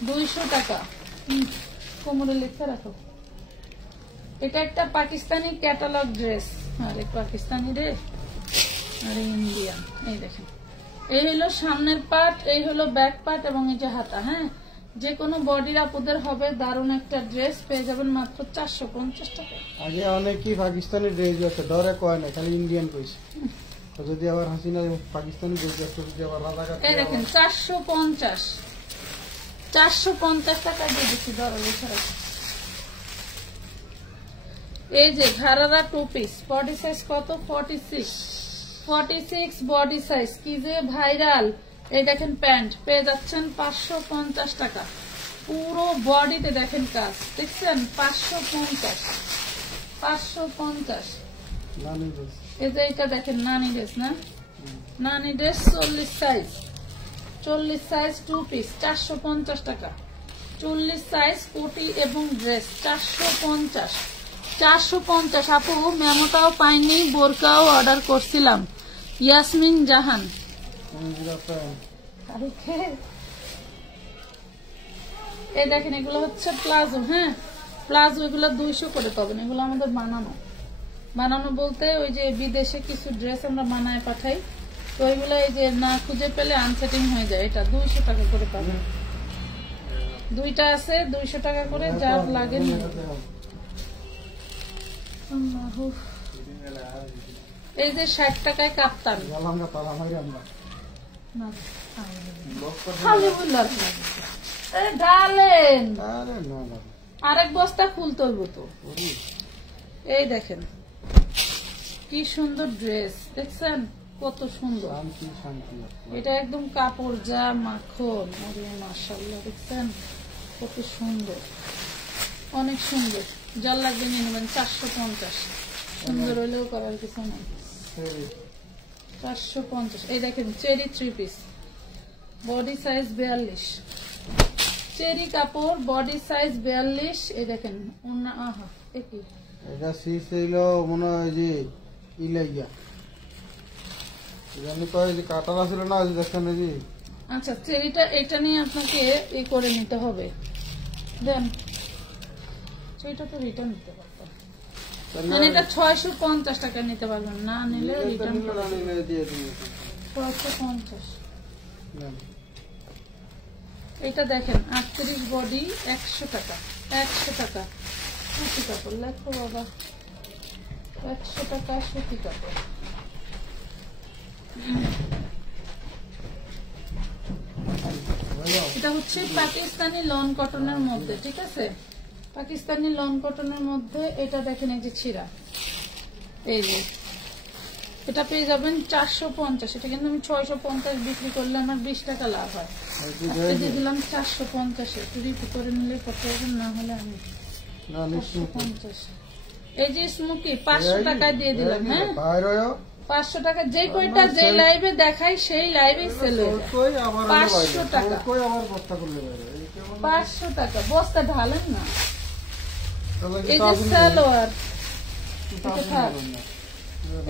200 টাকা। কোমরে লিখে রাখো। এটা একটা পাকিস্তানি ক্যাটালগ ড্রেস। আরে পাকিস্তানি রে, আরে ইন্ডিয়ান। এই দেখেন, এই হলো সামনের পার্ট, এই হলো ব্যাক পার্ট এবং এই যে হাতা। হ্যাঁ যে কোনো বডির আপুদের হবে। দারুণ একটা ড্রেস পেয়ে যাবেন মাত্র 450 টাকা। আগে অনেকই পাকিস্তানি ড্রেস আছে, ডরে কয় না, খালি ইন্ডিয়ান কইছে। তো যদি আবার হাসিনা পাকিস্তানি ড্রেস আছে, যদি আবার রাজাকার। এই দেখেন 450 টাকা দিয়ে দিচ্ছি, ধরো ছাড়া। এই যে ঘাড়ারা 2 পিস, বডি সাইজ কত? 46 বডি সাইজ, কি যে ভাইরাল। এই দেখেন প্যান্ট পেয়ে যাচ্ছেন 550 টাকা, পুরো বডিতে দেখেন কাজ, দেখছেন? 550। এই যে এটা দেখেন নানি ড্রেস, না নানি ড্রেস 40 সাইজ 2 পিস 450 টাকা। 40 সাইজ কোটি এবং ড্রেস 450। আপু মেমোটাও পাইনি, বোরকাও অর্ডার করছিলাম। ইয়াসমিন জাহান। এই দেখেন এগুলো হচ্ছে প্লাজো। হ্যাঁ প্লাজো, এগুলো 200 করে পাবেন। এগুলো আমাদের বানানো বলতে ওই যে বিদেশে কিছু ড্রেস আমরা বানায় পাঠাই, তো ওইগুলো এই যে না খুঁজে পেলে আনসেটিং হয়ে যায়। এটা 200 টাকা করে পাবেন, দুইটা আছে 200 টাকা করে, যার লাগে। এই যে 60 টাকায় কাপ্তান, ডালেন আরেক বস্তা খুলতে হইব তো। এই দেখেন কি সুন্দর ড্রেস, দেখছেন কত সুন্দর। এটা একদম কাপড় যা মাখন, মাশাআল্লাহ, দেখছেন কত সুন্দর, অনেক সুন্দর। যার লাগবে নিয়ে নেবেন। 450, সুন্দর হলেও করার কিছু নেই। 450। এই দেখেন cherry 3 piece, body size 42, cherry কাপড়, বডি সাইজ 42। এই দেখেন আহা একই, এটা সিস হইলো মনে হয় যে ইলাইয়া জানি কয় যে কাটার ছিল না, দেখেন এই যে। আচ্ছা চেরিটা এটা নিয়ে আপনাকে এই করে নিতে হবে। দেন চেরিটা তো রিটার্ন নিতে পারতাম, মানে এটা 650 টাকা নিতে পারবেন, না নিলে রিটার্ন দিয়ে দিন 650। এটা দেখেন 38 বডি 100 টাকা, 100 টাকা সুতি কাপড়। লেখো বাবা, 100 টাকা সুতি কাপড়। এটা হচ্ছে পাকিস্তানি লন কটনের মধ্যে, ঠিক আছে? পাকিস্তানি লন কটনের মধ্যে এটা দেখেন এই যে ছিঁড়া, এই যে এটা পেয়ে যাবেন 450। এটা কিন্তু আমি 650 বিক্রি করলে আমার 20 টাকা লাভ হয়। দিয়ে দিলাম 450। একটু রিপি করে নিলে কত হবে, না হলে আমি 450। এই যে স্মোকি 500 টাকায় দিয়ে দিলাম। হ্যাঁ 500 টাকা, যে কয়টা যে লাইভে দেখাই সেই লাইভে সেল হয়ে যায়। 500 টাকা, 500 টাকা বস্তা ঢালেন না। এই যে সালোয়ার,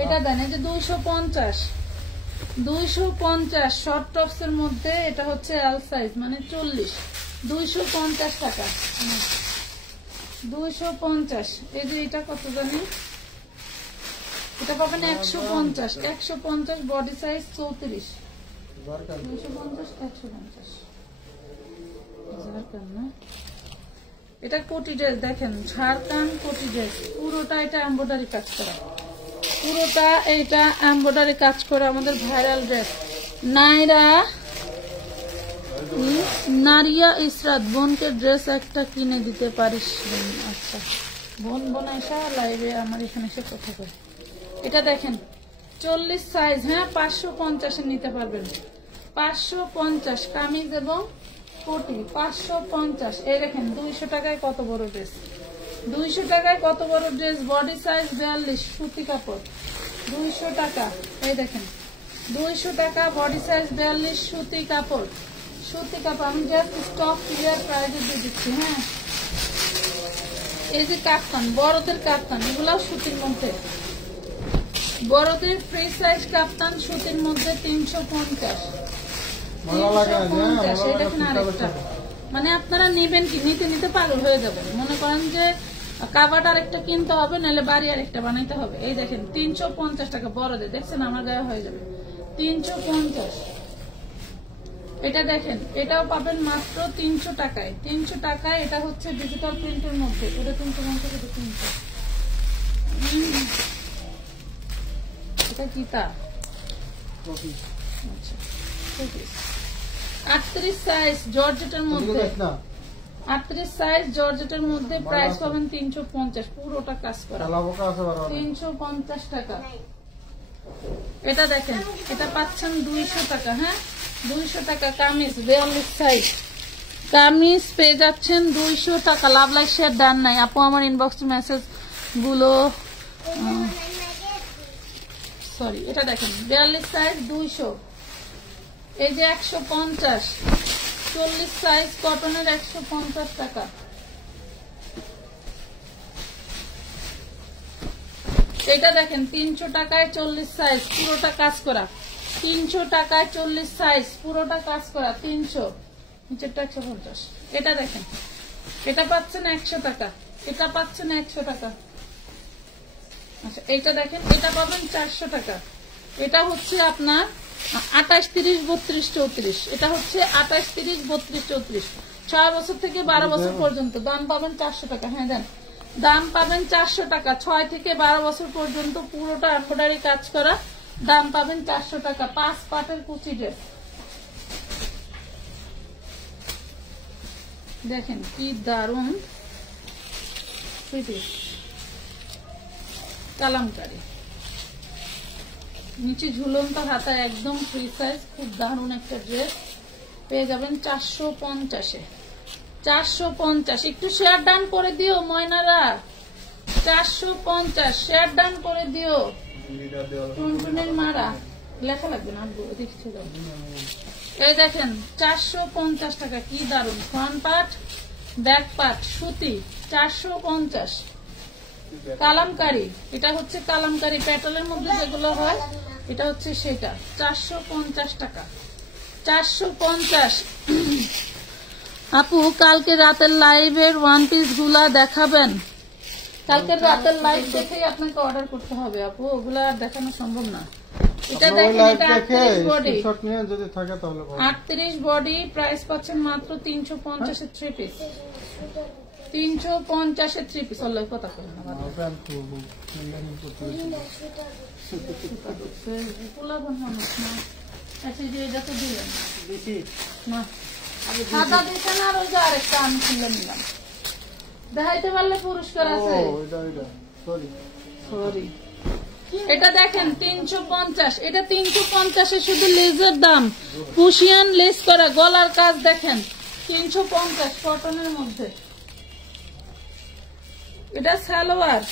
এটা দেন এই যে 250 শর্ট টপস এর মধ্যে। এটা হচ্ছে এল সাইজ, মানে 40, 250 টাকা, 250। এই যে এটা কত জানি, এটা পাবেন 150, 150 বডি সাইজ 34, 250, 150। ঝাড়খান না, এটা কোটি ড্রেস দেখেন, ঝাড়খান্ড কোটি ড্রেস, পুরোটা এটা এমব্রয়ডারি কাজ করা, পুরোটা এইটা এমব্রয়ডারি কাজ করে আমাদের ভাইরাল ড্রেস। নারিয়া ইসরাত বোনকে ড্রেস একটা কিনে দিতে পারিস? আচ্ছা বোন বোনাইসা লাইভে আমার এখানে এসে কথা করে। এটা দেখেন 40 সাইজ, হ্যাঁ 550 নিতে পারবেন, 550 কামিজ এবং কোটি 550। এই দেখেন 200 টাকায় কত বড় ড্রেস, 200 টাকায় কত বড় ড্রেস, বডি সাইজ 42, সুতি কাপড় 200 টাকা। এই দেখেন 200 টাকা, বডি সাইজ 42, সুতি কাপড়, সুতি কাপড়। আমি জাস্ট স্টক ক্লিয়ার প্রাইজে দিয়ে দিচ্ছি। হ্যাঁ এই যে কাপ্তান, বড়দের কাপ্তান, এগুলাও সুতির মধ্যে, বড়দের ফ্রি সাইজ কাপ্তান সুতির মধ্যে 350। এই দেখেন আরেকটা, মানে আপনারা নিবেন কি, নিতে নিতে পাগল হয়ে যাবেন, মনে করেন যে কাবাট আরেকটা কিনতে হবে, নাহলে বাড়ি আরেকটা বানাইতে হবে। এই দেখেন 350 টাকা বড়দের, দেখছেন আমার গায়ে হয়ে যাবে 350। এটা দেখেন, এটাও পাবেন মাত্র 300 টাকায়, 300 টাকায়। এটা হচ্ছে ডিজিটাল প্রিন্টের মধ্যে, এটা 350, এটা 300। এটা কি তা? আচ্ছা 38 সাইজ জর্জেটের মধ্যে, 38 সাইজ জর্জেটের মধ্যে, প্রাইস পাবেন 350, পুরোটা কাজ করা 350 টাকা। এটা দেখেন, এটা পাচ্ছেন 200 টাকা। হ্যাঁ 200 টাকা কামিজ 42 সাইজ, কামিজ পেয়ে যাচ্ছেন 200 টাকা। লাভ লাইক শেয়ার ডান নাই আপু, আমার ইনবক্স মেসেজ গুলো সরি। এটা দেখেন 42 সাইজ 200, এই যে 150, 40 সাইজ কটনের 150 টাকা। এটা দেখেন 300 টাকায় 40 সাইজ, পুরোটা কাজ করা, 300 টাকায় 40 সাইজ, পুরোটা কাজ করা 300, নিচেরটা 150। এটা দেখেন, এটা পাচ্ছেন 100 টাকা, এটা পাচ্ছেন 100 টাকা। আচ্ছা এটা দেখেন, এটা পাবেন 400 টাকা। এটা হচ্ছে আপনার 28, 30, 32, 34, এটা হচ্ছে 28, 30, 32, 34, 6 বছর থেকে 12 বছর পর্যন্ত। দাম পাবেন 400 টাকা। হ্যাঁ দেন, দাম পাবেন 400 টাকা, 6 থেকে 12 বছর পর্যন্ত, পুরোটা এমব্রয়ডারি কাজ করা, দাম পাবেন 400 টাকা। 5 পাটের কুচি ড্রেস দেখেন কি দারুন, কালামকারী, নিচে ঝুলন্ত হাতা, একদম ফ্রি সাইজ, খুব দারুন একটা ড্রেস পেয়ে যাবেন 450-এ। 450, একটু শেয়ার ডান করে দিও ময়নারা, 450 শেয়ার ডান করে দিও। টুনটুনের মারা লেখা লাগবে না, দেখছি। এই দেখেন 450 টাকা, কি দারুন, ফ্রন্ট পার্ট ব্যাক পার্ট সুতি 450। কালামকারী, এটা হচ্ছে কালামকারী প্যাটেলের মধ্যে যেগুলো হয়, এটা হচ্ছে সেটা 450 টাকা, 450। আপু কালকে রাতের লাইভের ওয়ান পিস গুলা দেখাবেন? কালকে রাতের লাইভ দেখেই আপনাকে অর্ডার করতে হবে আপু, ওগুলা দেখানো সম্ভব না। এটা দেখেন, এটা 38 বডি, 38 বডি, প্রাইস পাচ্ছেন মাত্র 350 এর 3 পিস, 350 এর 3 পিস। আল্লাহ কথা করেন না, আচ্ছা যে এটা তো দিলেন না, সাদা দিচ্ছেন, আর ওই যে আরেকটা আমি খুলে নিলাম, দেখাইতে পারলে পুরস্কার আছে। সরি, এটা দেখেন 350, এটা 350 এর শুধু লেজের দাম, পুশিয়ান লেস করা, গলার কাজ দেখেন 350 কটনের মধ্যে। এটা সালোয়ার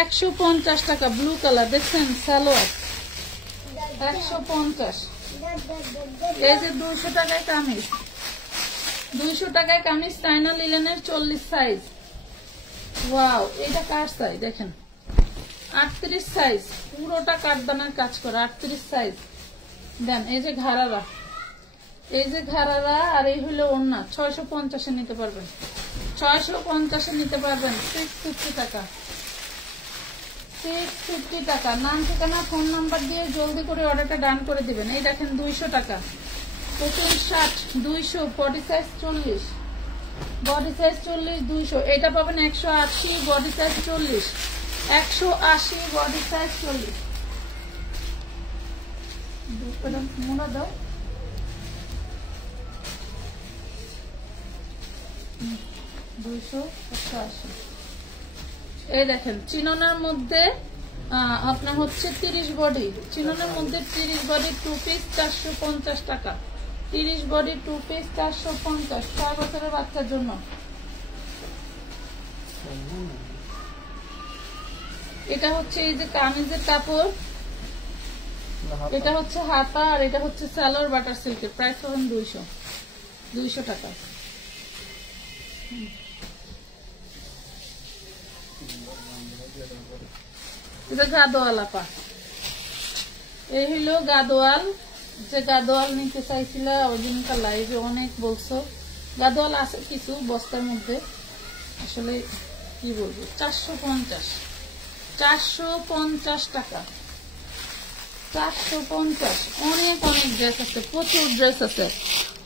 150 টাকা, ব্লু কালার দেখছেন, সালোয়ার 150। এই যে 200 টাকায় কামিজ, 200 টাকায় কামিজ, চাইনা লিলেনের 40 সাইজ। ওয়াও, এটা কার সাইজ দেখেন, 38 সাইজ, পুরোটা কাঠদানার কাজ করা, 38 সাইজ। দেন এই যে ঘাড়ারা, এই যে ঘাড়ারা, আর এই হলো ওড়না, 650-এ নিতে পারবেন, 650-এ নিতে পারবেন, 650 টাকা, 650 টাকা। নাম ঠিকানা ফোন নাম্বার দিয়ে জলদি করে অর্ডারটা ডান করে দিবেন। এই দেখেন 200 টাকা, cotton shirt 200, body size 40, body size 40 200, এটা পাবেন 180, body size 40, 180, body size 40। Mona দাও, 200, 180। এই দেখেন চিননের মধ্যে আপনার হচ্ছে 30 বডি, চিননের মধ্যে 30 বডি 2 পিস 450 টাকা, 30 বডি 2 পিস 450, 6 বছরের বাচ্চার জন্য। এটা হচ্ছে এই যে কামিজের কাপড়, এটা হচ্ছে হাতা, আর এটা হচ্ছে সালোয়ার বাটার সিল্কের, প্রাইস পাবেন 200 টাকা। এটা গাদোয়াল আপা, এই হইলো গাদোয়াল, যে গাদোয়াল নিতে চাইছিল অরিজিনাল লাইভে অনেক বলছো, গাদোয়াল আছে কিছু বস্তার মধ্যে, আসলে কি বলবো 450 টাকা, 450। অনেক অনেক ড্রেস আছে, প্রচুর ড্রেস আছে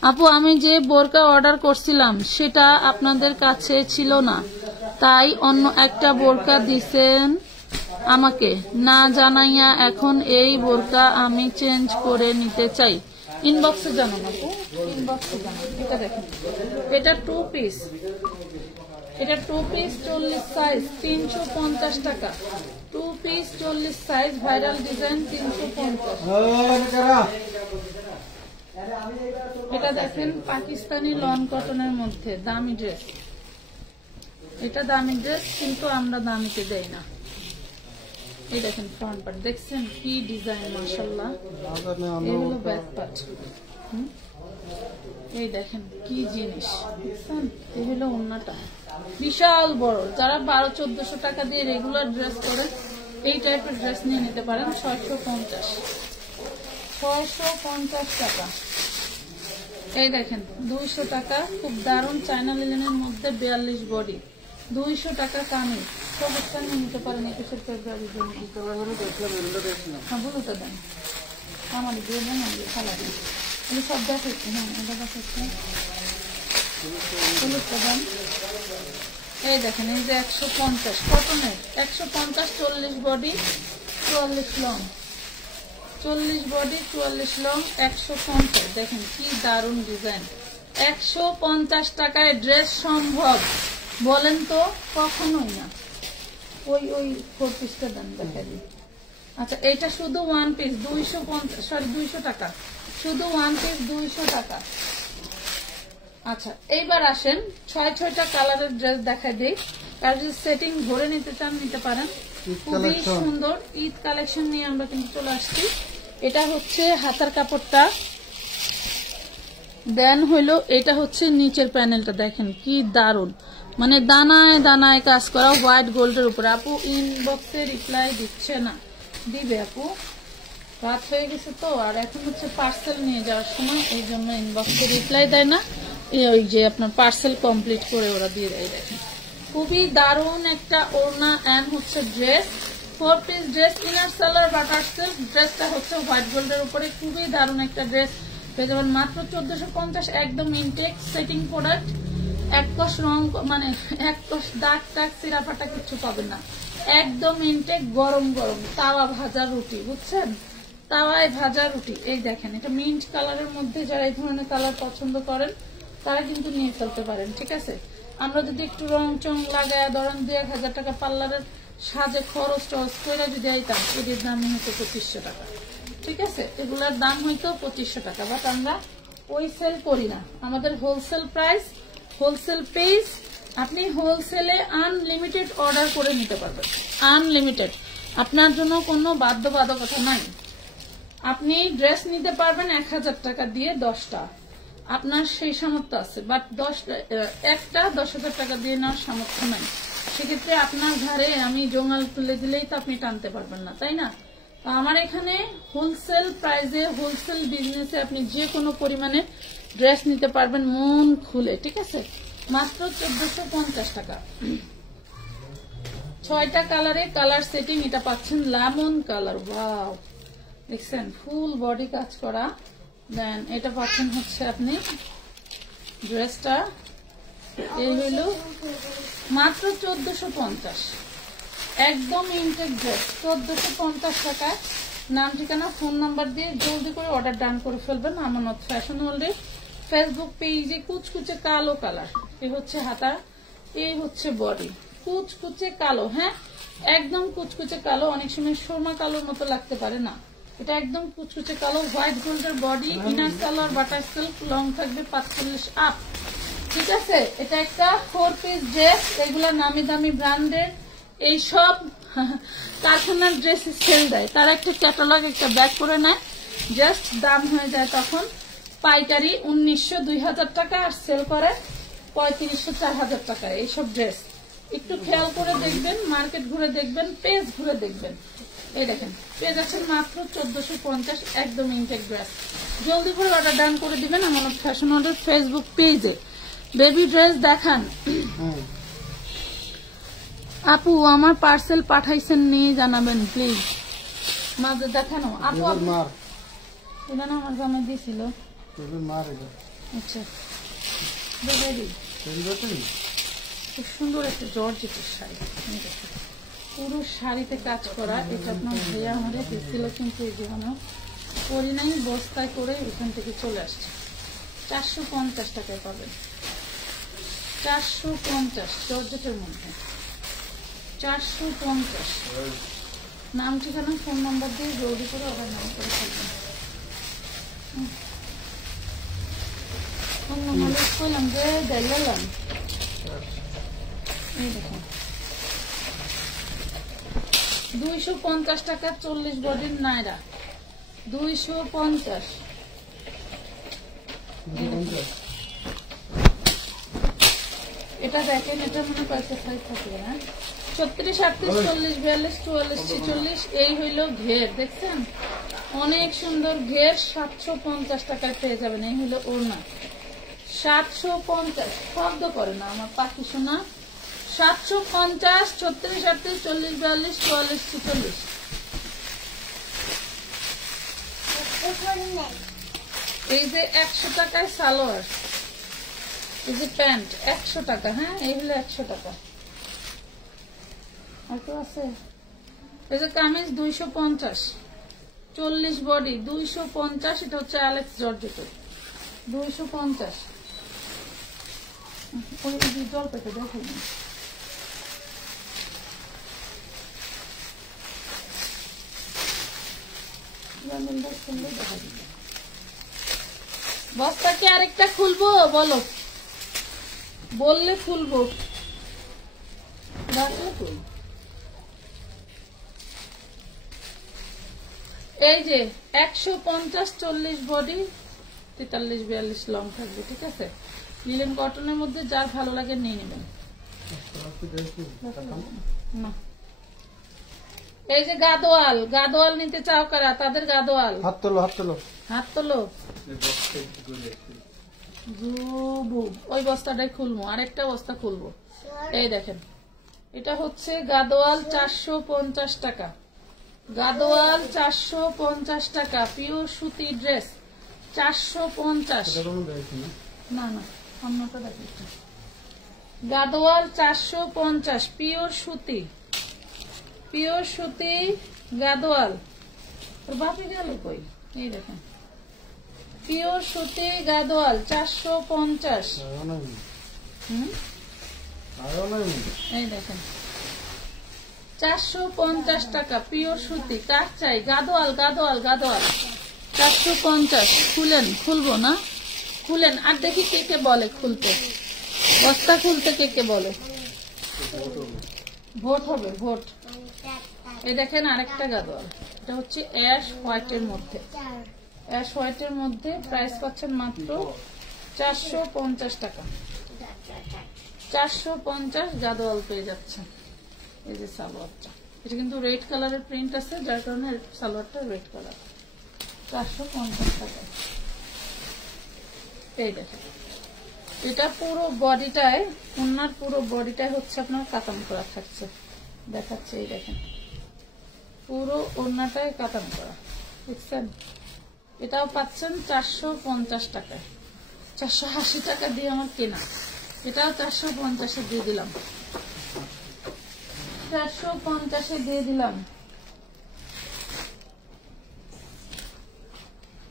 আপু। আমি যে বোরকা অর্ডার করছিলাম সেটা আপনাদের কাছে ছিল না, তাই অন্য একটা বোরকা দিছেন আমাকে না জানাইয়া। এখন এই বোরকা আমি চেঞ্জ করে নিতে চাই, ইনবক্সে জানান আপু, ইনবক্সে জানান। এটা দেখেন, এটা 2 পিস, এটা 2 পিস 40 সাইজ 350 টাকা, 2 পিস 40 সাইজ ভাইরাল ডিজাইন 350। এটা দেখেন পাকিস্তানি লন কটনের মধ্যে দামি ড্রেস, এটা দামি ড্রেস কিন্তু আমরা দামিতে দেই না। এই দেখেন ফ্রন্ট পার্ট দেখছেন কি ডিজাইন, মাশাআল্লাহ। এই হলো ব্যাক পার্ট, এই দেখেন কি জিনিস দেখছেন। এই হলো ওন্নাটা বিশাল বড়, যারা 1200-1400 টাকা দিয়ে রেগুলার ড্রেস করেন এই টাইপের ড্রেস নিয়ে নিতে পারেন। 650 টাকা। এই দেখেন 200 টাকা, খুব দারুণ চায়না লিনেনের মধ্যে 42 বডি, 200 টাকা কামিজ, সব স্থানে নিতে পারেন। 21 ফেব্রুয়ারির জন্য বলতে দেন আমার দিয়ে দেন, খালা দেন, সব দেখাচ্ছি। হ্যাঁ এটা দেখাচ্ছি, দেন। এই দেখেন এই যে 150 কটনের, 150 40 বডি 44 লং, 40 বডি 44 লং 150। দেখেন কি দারুণ ডিজাইন, 150 টাকায় ড্রেস সম্ভব বলেন তো? কখনোই না। ওই 4 পিসটা দেন, দেখা দিই। আচ্ছা এটা শুধু 1 পিস 200 টাকা, শুধু 1 পিস 200 টাকা। আচ্ছা এইবার আসেন 6-6টা কালারের ড্রেস দেখা দিই, আর যদি সেটিং ধরে নিতে চান নিতে পারেন। খুবই সুন্দর ঈদ কালেকশন নিয়ে আমরা কিন্তু চলে আসছি। এটা হচ্ছে হাতার কাপড়টা, দেন হইলো এটা হচ্ছে নিচের প্যানেলটা, দেখেন কি দারুন, মানে দানায় দানায় কাজ করা হোয়াইট গোল্ডের উপরে। আপু ইনবক্সে রিপ্লাই দিচ্ছে না, দিবে আপু, রাত হয়ে গেছে তো, আর এখন হচ্ছে পার্সেল নিয়ে যাওয়ার সময়, এই জন্য ইনবক্সে রিপ্লাই দেয় না। ওই যে আপনার পার্সেল কমপ্লিট করে ওরা দিয়ে দেয়। দেখেন খুবই দারুণ একটা ওড়না এন্ড হচ্ছে dress, 4 piece dress, inner salwar butter silk, ড্রেসটা হচ্ছে হোয়াইট গোল্ডের উপরে, খুবই দারুণ একটা ড্রেস পেয়ে যাবেন মাত্র 1450। একদম ইনটেক সেটিং প্রোডাক্ট, এক কষ রং মানে এক কষ দাগ টাগ সিরাফাটা কিছু পাবেন না, একদম ইনটেক গরম গরম তাওয়া ভাজা রুটি, বুঝছেন, তাওয়ায় ভাজা রুটি। এই দেখেন এটা মিন্ট কালারের মধ্যে, যারা এই ধরনের কালার পছন্দ করেন তারা কিন্তু নিয়ে ফেলতে পারেন, ঠিক আছে। আমরা যদি একটু রং চং লাগায় ধরেন 2-1000 টাকা পার্লারের সাজে খরচ টরচ করে যদি আইতাম, এদের দাম হইতো 2500 টাকা, ঠিক আছে, এগুলোর দাম হইতো 2500 টাকা। বাট আমরা ওই সেল করি না, আমাদের হোলসেল প্রাইস, হোলসেল পেজ। আপনি হোলসেলে আনলিমিটেড অর্ডার করে নিতে পারবেন, আনলিমিটেড, আপনার জন্য কোনো বাধ্যবাধকতা নাই। আপনি ড্রেস নিতে পারবেন 1000 টাকা দিয়ে 10টা, আপনার সেই সামর্থ্য আছে, বাট একটা 10,000 টাকা দিয়ে নেওয়ার সামর্থ্য নাই। সেক্ষেত্রে আপনার ঘরে আমি জঙ্গাল তুলে দিলেই তো আপনি টানতে পারবেন না, তাই না। তো আমার এখানে হোলসেল প্রাইসে, হোলসেল বিজনেসে আপনি যে কোনো পরিমাণে ড্রেস নিতে পারবেন মন খুলে, ঠিক আছে, মাত্র 1450 টাকা। 6টা কালারে কালার সেটিং, এটা পাচ্ছেন লেমন কালার, ওয়াও দেখছেন ফুল বডি কাজ করা, দেন এটা পাচ্ছেন হচ্ছে আপনি ড্রেসটা এই হইল মাত্র 1450, একদম ইনটেক ড্রেস 1450 টাকায়। নাম ঠিকানা ফোন নাম্বার দিয়ে জলদি করে অর্ডার ডান করে ফেলবেন। আমানত ফ্যাশন ওয়ার্ল্ডের ফেসবুক পেজে কুচকুচে কালো কালার, এই হচ্ছে হাতা, এই হচ্ছে বডি, কুচকুচে কালো। হ্যাঁ, একদম কুচকুচে কালো, অনেক সময় সুরমা কালোর মতো লাগতে পারে না, এটা একদম কুচকুচে কালো, হোয়াইট গোল্ডের body, inner salwar butter silk, long থাকবে 45 আপ। ঠিক আছে, এটা একটা 4 পিস ড্রেস, এগুলা নামি দামি ব্র্যান্ডের এই সব কারখানার ড্রেস সেল দেয়, তারা একটা ক্যাটালগ একটা ব্যাগ করে নেয়, জাস্ট দাম হয়ে যায় তখন পাইকারি 1900 2000 টাকা, আর সেল করে 3500 4000 টাকা এইসব ড্রেস। একটু খেয়াল করে দেখবেন, মার্কেট ঘুরে দেখবেন, পেজ ঘুরে দেখবেন। এই দেখেন পেজ আছে মাত্র 1450, একদম ইনটেক ড্রেস। জলদি করে অর্ডার ডান করে দিবেন আমাদের ফ্যাশন ওয়ার্ল্ডের ফেসবুক পেজে। বেবি ড্রেস দেখান আপু, আমার পার্সেল পাঠাইছেন, নিয়ে জানাবেন প্লিজ। মাঝে দেখানো আপু, এটা না আমার জামাই দিয়েছিল। আচ্ছা, খুব সুন্দর একটা জর্জেটের শাড়ি, পুরো শাড়িতে কাজ করা। এটা আপনার ভাইয়া আমাদের দিয়েছিল, কিন্তু এই জীবনে পরি নাই, বস্তায় করে এখান থেকে চলে আসছে। 450 টাকায় পাবেন, 450 জর্জেটের মধ্যে 450। নাম ঠিকানা ফোন নাম্বার দিয়ে জলদি করে অর্ডার নাম করে ফেলবেন। ফোন নাম্বার করলাম যে দেখলাম, এই দেখুন 250 টাকা 40 বডির নাইরা, 250। এটা দেখেন, এটা মনে কয়েকটা সাইজ থাকবে না, 36 38 40 42 44 46, এই হইল ঘের। দেখছেন অনেক সুন্দর ঘের, 750 টাকায় পেয়ে যাবেন। এই হইল ওড়না, 750। শব্দ করে না আমার পাখি শোনা, 750 36 38 40 42 44 46। এই যে 100 টাকায় সালোয়ার, এই যে প্যান্ট 100 টাকা। হ্যাঁ, এই হলো 100 টাকা। আর তো আছে এই যে কামিজ 250, 40 বডি 250, এটা হচ্ছে অ্যালেক্স জর্জেটের 250। জল পেতে দেখুন, বস্তা কি আরেকটা খুলবো? বলো, বললে খুলবো। এই যে 150 40 বডি 43 42 লং থাকবে। ঠিক আছে, লিলেন কটনের মধ্যে যার ভালো লাগে নিয়ে নেবেন। না, এই যে গাদোয়াল, গাদোয়াল নিতে চাও কারা, তাদের গাদোয়াল হাত তোলো, হাত তোলো, হাত তোলো। ওই বস্তাটাই খুলবো, আরেকটা বস্তা খুলবো। এই দেখেন, এটা হচ্ছে গাদোয়াল 450 টাকা, গাদোয়াল 450 টাকা, পিওর সুতি ড্রেস 450। না না, অন্যটা দেখি, গাদোয়াল 450, পিওর সুতি, পিওর সুতি গাদোয়াল। তোর বাপি গেল কই? এই দেখেন পিওর সুতি গাদোয়াল 450। এই দেখেন 450 টাকা পিওর সুতি। কার চাই? গাদোয়াল, গাদোয়াল, গাদোয়াল 450। খুলেন, খুলবো না, খুলেন। আর দেখি কে কে বলে খুলতে, বস্তা খুলতে কে কে বলে। ভোট হবে, ভোট। এই দেখেন আরেকটা গাদোয়াল, এটা হচ্ছে অ্যাশ হোয়াইটের মধ্যে, অ্যাশ হোয়াইটের মধ্যে প্রাইস পাচ্ছেন মাত্র 450 টাকা। 450 গাদোয়াল পেয়ে যাচ্ছে। এই যে সালোয়ারটা, এটা কিন্তু রেড কালারের প্রিন্ট আছে, যার কারণে সালোয়ারটা রেড কালার। 450 টাকা। এই দেখেন, এটা পুরো বডিটায়, ওনার পুরো বডিটায় হচ্ছে আপনার কাতান করা থাকছে, দেখাচ্ছে। এই দেখেন পুরো ওড়নাটায় কাতান করা, দেখছেন? এটাও পাচ্ছেন 450 টাকায়, 480 টাকা দিয়ে আমার কেনা। এটাও 450-এ দিয়ে দিলাম, 450-এ দিয়ে দিলাম।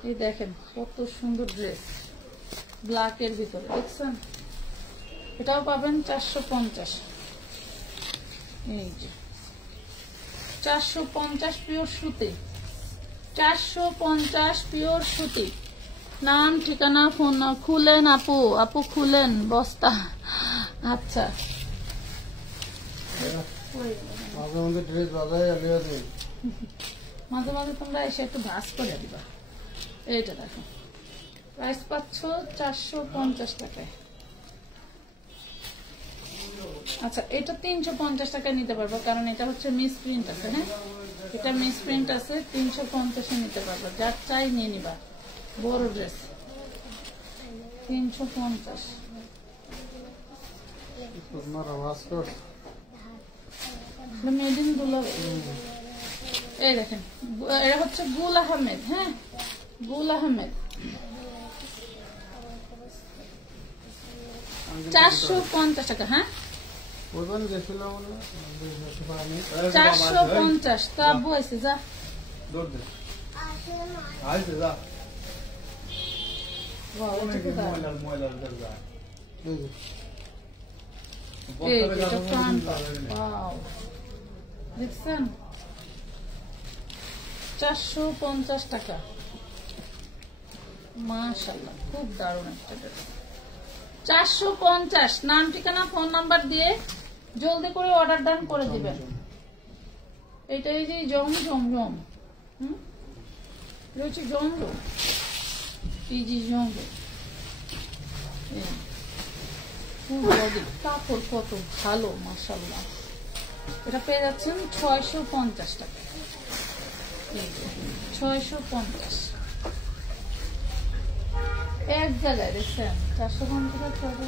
এই দেখেন কত সুন্দর ড্রেস, ব্ল্যাক এর ভিতরে, দেখছেন? এটাও পাবেন 450। এই যে 450 পিওর সুতি, 450 পিওর সুতি। নাম, ঠিকানা, ফোন খুলেন আপু, আপু খুলেন বস্তা। আচ্ছা, মাঝে মাঝে তোমরা এসে একটু ভাস করে দিবা। এইটা দেখো, প্রাইস পাচ্ছ 450 টাকায়। আচ্ছা, এটা 350 টাকায় নিতে পারবো, কারণ এটা হচ্ছে মিস প্রিন্ট আছে। হ্যাঁ, এটা মিস প্রিন্ট আছে, 350-এ নিতে পারবো। যার চাই নিয়ে নিবা। বড় ড্রেস 350। মেড ইন দুলাভাই। এই দেখেন, এটা হচ্ছে গুল আহমেদ। হ্যাঁ, গুল আহমেদ 450 টাকা। হ্যাঁ, 450। তো আব্বু আছে, যা দেখছেন, 450 টাকা। মাশাআল্লাহ, খুব দারুণ একটা ড্রেস। 450। নাম, ঠিকানা, ফোন নাম্বার দিয়ে জলদি করে অর্ডার ডান করে দিবেন। এটা এই যে জমজম, রয়েছে জমজম, এই যে জমজম। কাপড় কত ভালো, মাশাআল্লাহ। এটা পেয়ে যাচ্ছেন 650 টাকা। 650 এক জায়গায়, দেখছেন? 450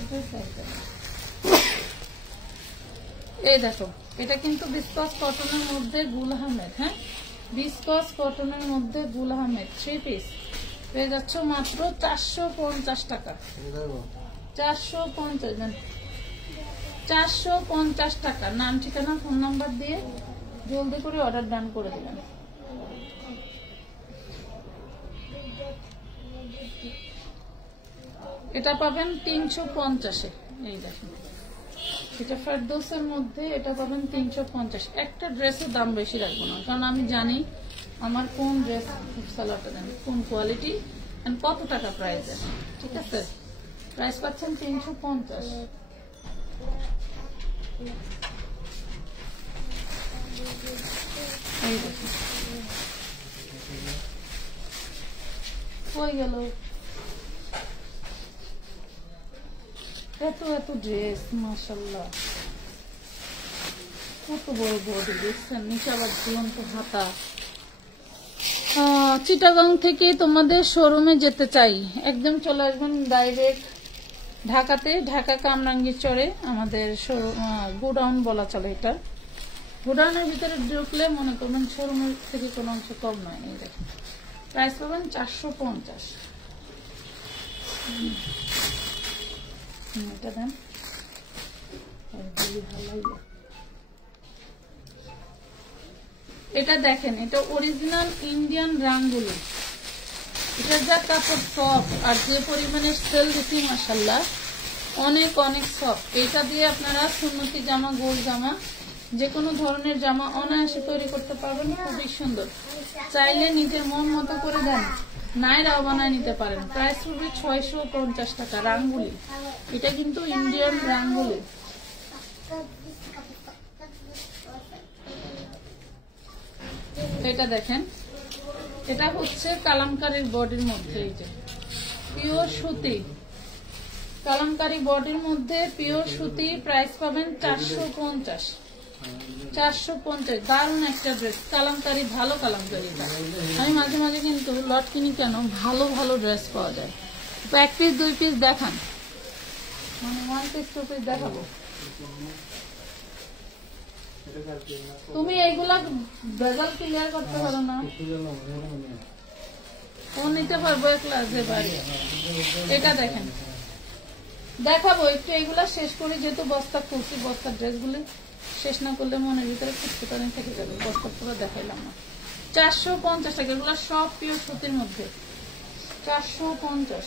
650। এই দেখো, এটা কিন্তু বিস্কস কটনের মধ্যে গুল আহমেদ। হ্যাঁ, বিস্কস কটনের মধ্যে গুল আহমেদ 3 পিস পেয়ে যাচ্ছ মাত্র 450 টাকা। 450, 450 টাকা। নাম, ঠিকানা, ফোন নাম্বার দিয়ে জলদি করে অর্ডার ডান করে দিবেন। এটা পাবেন 350-এ। এই দেখেন, এটা ফেরদৌসের মধ্যে, এটা পাবেন 350। একটা ড্রেসের দাম বেশি রাখবো না, কারণ আমি জানি আমার কোন ড্রেস সালোয়ারটা জানি, কোন কোয়ালিটি এন্ড কত টাকা প্রাইস। ঠিক আছে, প্রাইস পাচ্ছেন 350। এই দেখুন, হয়ে গেল। এত এত ড্রেস, মাশাআল্লাহ, কত বড় বড় দেখছেন, নিচে আবার ঝুলন্ত হাতা। চিটাগাং থেকে তোমাদের শোরুমে যেতে চাই, একদম চলে আসবেন ডাইরেক্ট ঢাকাতে, ঢাকা কামরাঙ্গীরচরে আমাদের গোডাউন বলা চলে। এটা গোডাউনের ভিতরে ঢুকলে মনে করবেন শোরুমের থেকে কোনো অংশ কম নয়। এই দেখেন, প্রাইস পাবেন 450। এটা দেন, এটা দেখেন, এটা অরিজিনাল ইন্ডিয়ান রাঙ্গুলি। এটা যা কাপড় সফট, আর যে পরিমাণে সেল দিচ্ছি মাশাআল্লাহ, অনেক অনেক সফট। এটা দিয়ে আপনারা সুন্নতি জামা, গোল জামা, যে কোনো ধরনের জামা অনায়াসে তৈরি করতে পারবেন। খুবই সুন্দর, চাইলে নিজের মন মতো করে দেন, নাইরাও বানায় নিতে পারেন। প্রাইস পড়বে 650 টাকা। রাঙ্গুলি, এটা কিন্তু ইন্ডিয়ান রাঙ্গুলি। এটা দেখেন, এটা হচ্ছে কালামকারীর বডির মধ্যে, এই যে পিওর সুতি, কালামকারী বডির মধ্যে পিওর সুতি। প্রাইস পাবেন 450। 450, দারুণ একটা ড্রেস, কালামকারী, ভালো কালামকারী। আমি মাঝে মাঝে কিন্তু লট কিনি, কেন ভালো ভালো ড্রেস পাওয়া যায়। তো 1 পিস 2 পিস দেখান, মানে 1 পিস 2 পিস দেখাবো। তুমি এইগুলা ভেজাল ক্লিয়ার করতে পারো না। ও নিতে পারবো একলা যে বাড়ি। এটা দেখেন, দেখাবো একটু এগুলা শেষ করি, যেহেতু বস্তা খুলছি, বস্তার ড্রেসগুলি শেষ না করলে মনের ভিতরে কুচকুটানি থেকে যাবে। বস্তা পুরো দেখাইলাম না। 450 টাকা, এগুলো সব পিওর সুতির মধ্যে। 450।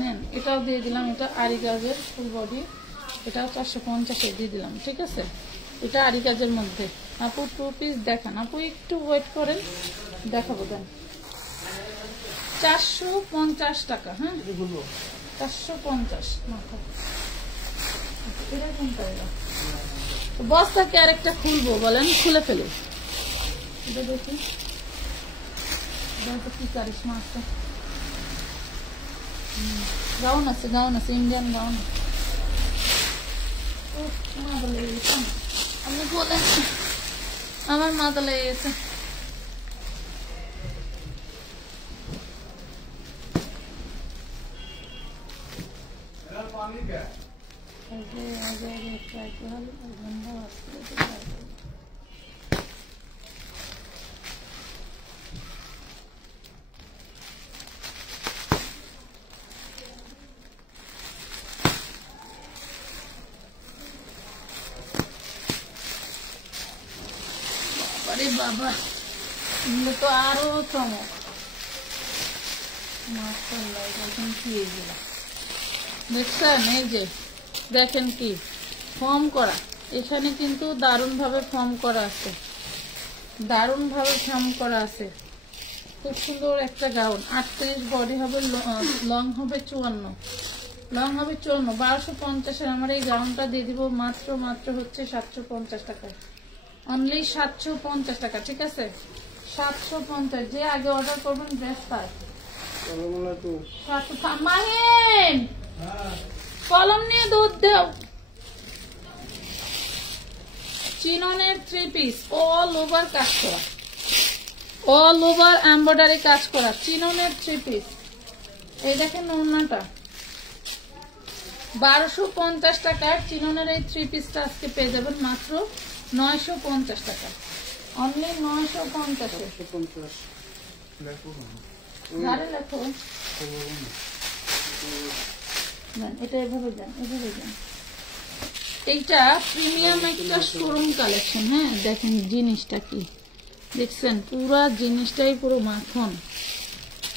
নেন, এটাও দিয়ে দিলাম, এটা আরি কাজের ফুল বডি, এটাও 450 দিয়ে দিলাম। ঠিক আছে, এটা আরি কাজের মধ্যে। আপু 2 পিস দেখান, আপু একটু ওয়েট করেন, দেখাবো। দেন 450 টাকা। হ্যাঁ 450। বস্তাকে আরেকটা খুলবো বলেন, খুলে ফেলি। এটা দেখি কি কারিশমা আছে। গাউন আছে, গাউন আছে, ইন্ডিয়ান গাউন। আপনি বলেন, আমার মাথা লেগে গেছে। বাবা, এগুলো তো আরো চমক। দেখছেন, এই যে দেখেন কি ফর্ম করা, এখানে কিন্তু দারুণ ভাবে ফর্ম করা আছে, দারুণ ভাবে ফর্ম করা আছে। খুব সুন্দর একটা গাউন। 38 বডি হবে, লং হবে 54, লং হবে 54। 1250-এর আমার এই গাউনটা দিয়ে দিব মাত্র হচ্ছে 750 টাকায়। অনলি 750 টাকা। ঠিক আছে, 750। যে আগে অর্ডার করবেন ড্রেস পায়। মাহিন, কলম নিয়ে দুধ দেও। চিননের 3 পিস, অল ওভার কাজ করা, অল ওভার এমব্রয়ডারি কাজ করা, চিননের 3 পিস। এই দেখেন ওড়নাটা 1250 টাকার চিননের এই 3 পিসটা আজকে পেয়ে যাবেন মাত্র 950 টাকা। অনলি 950। এটা এভাবে যান, এভাবে যান। এইটা প্রিমিয়াম একটা শোরুম কালেকশন। হ্যাঁ দেখেন জিনিসটা কি দেখছেন, পুরা জিনিসটাই পুরো মাখন,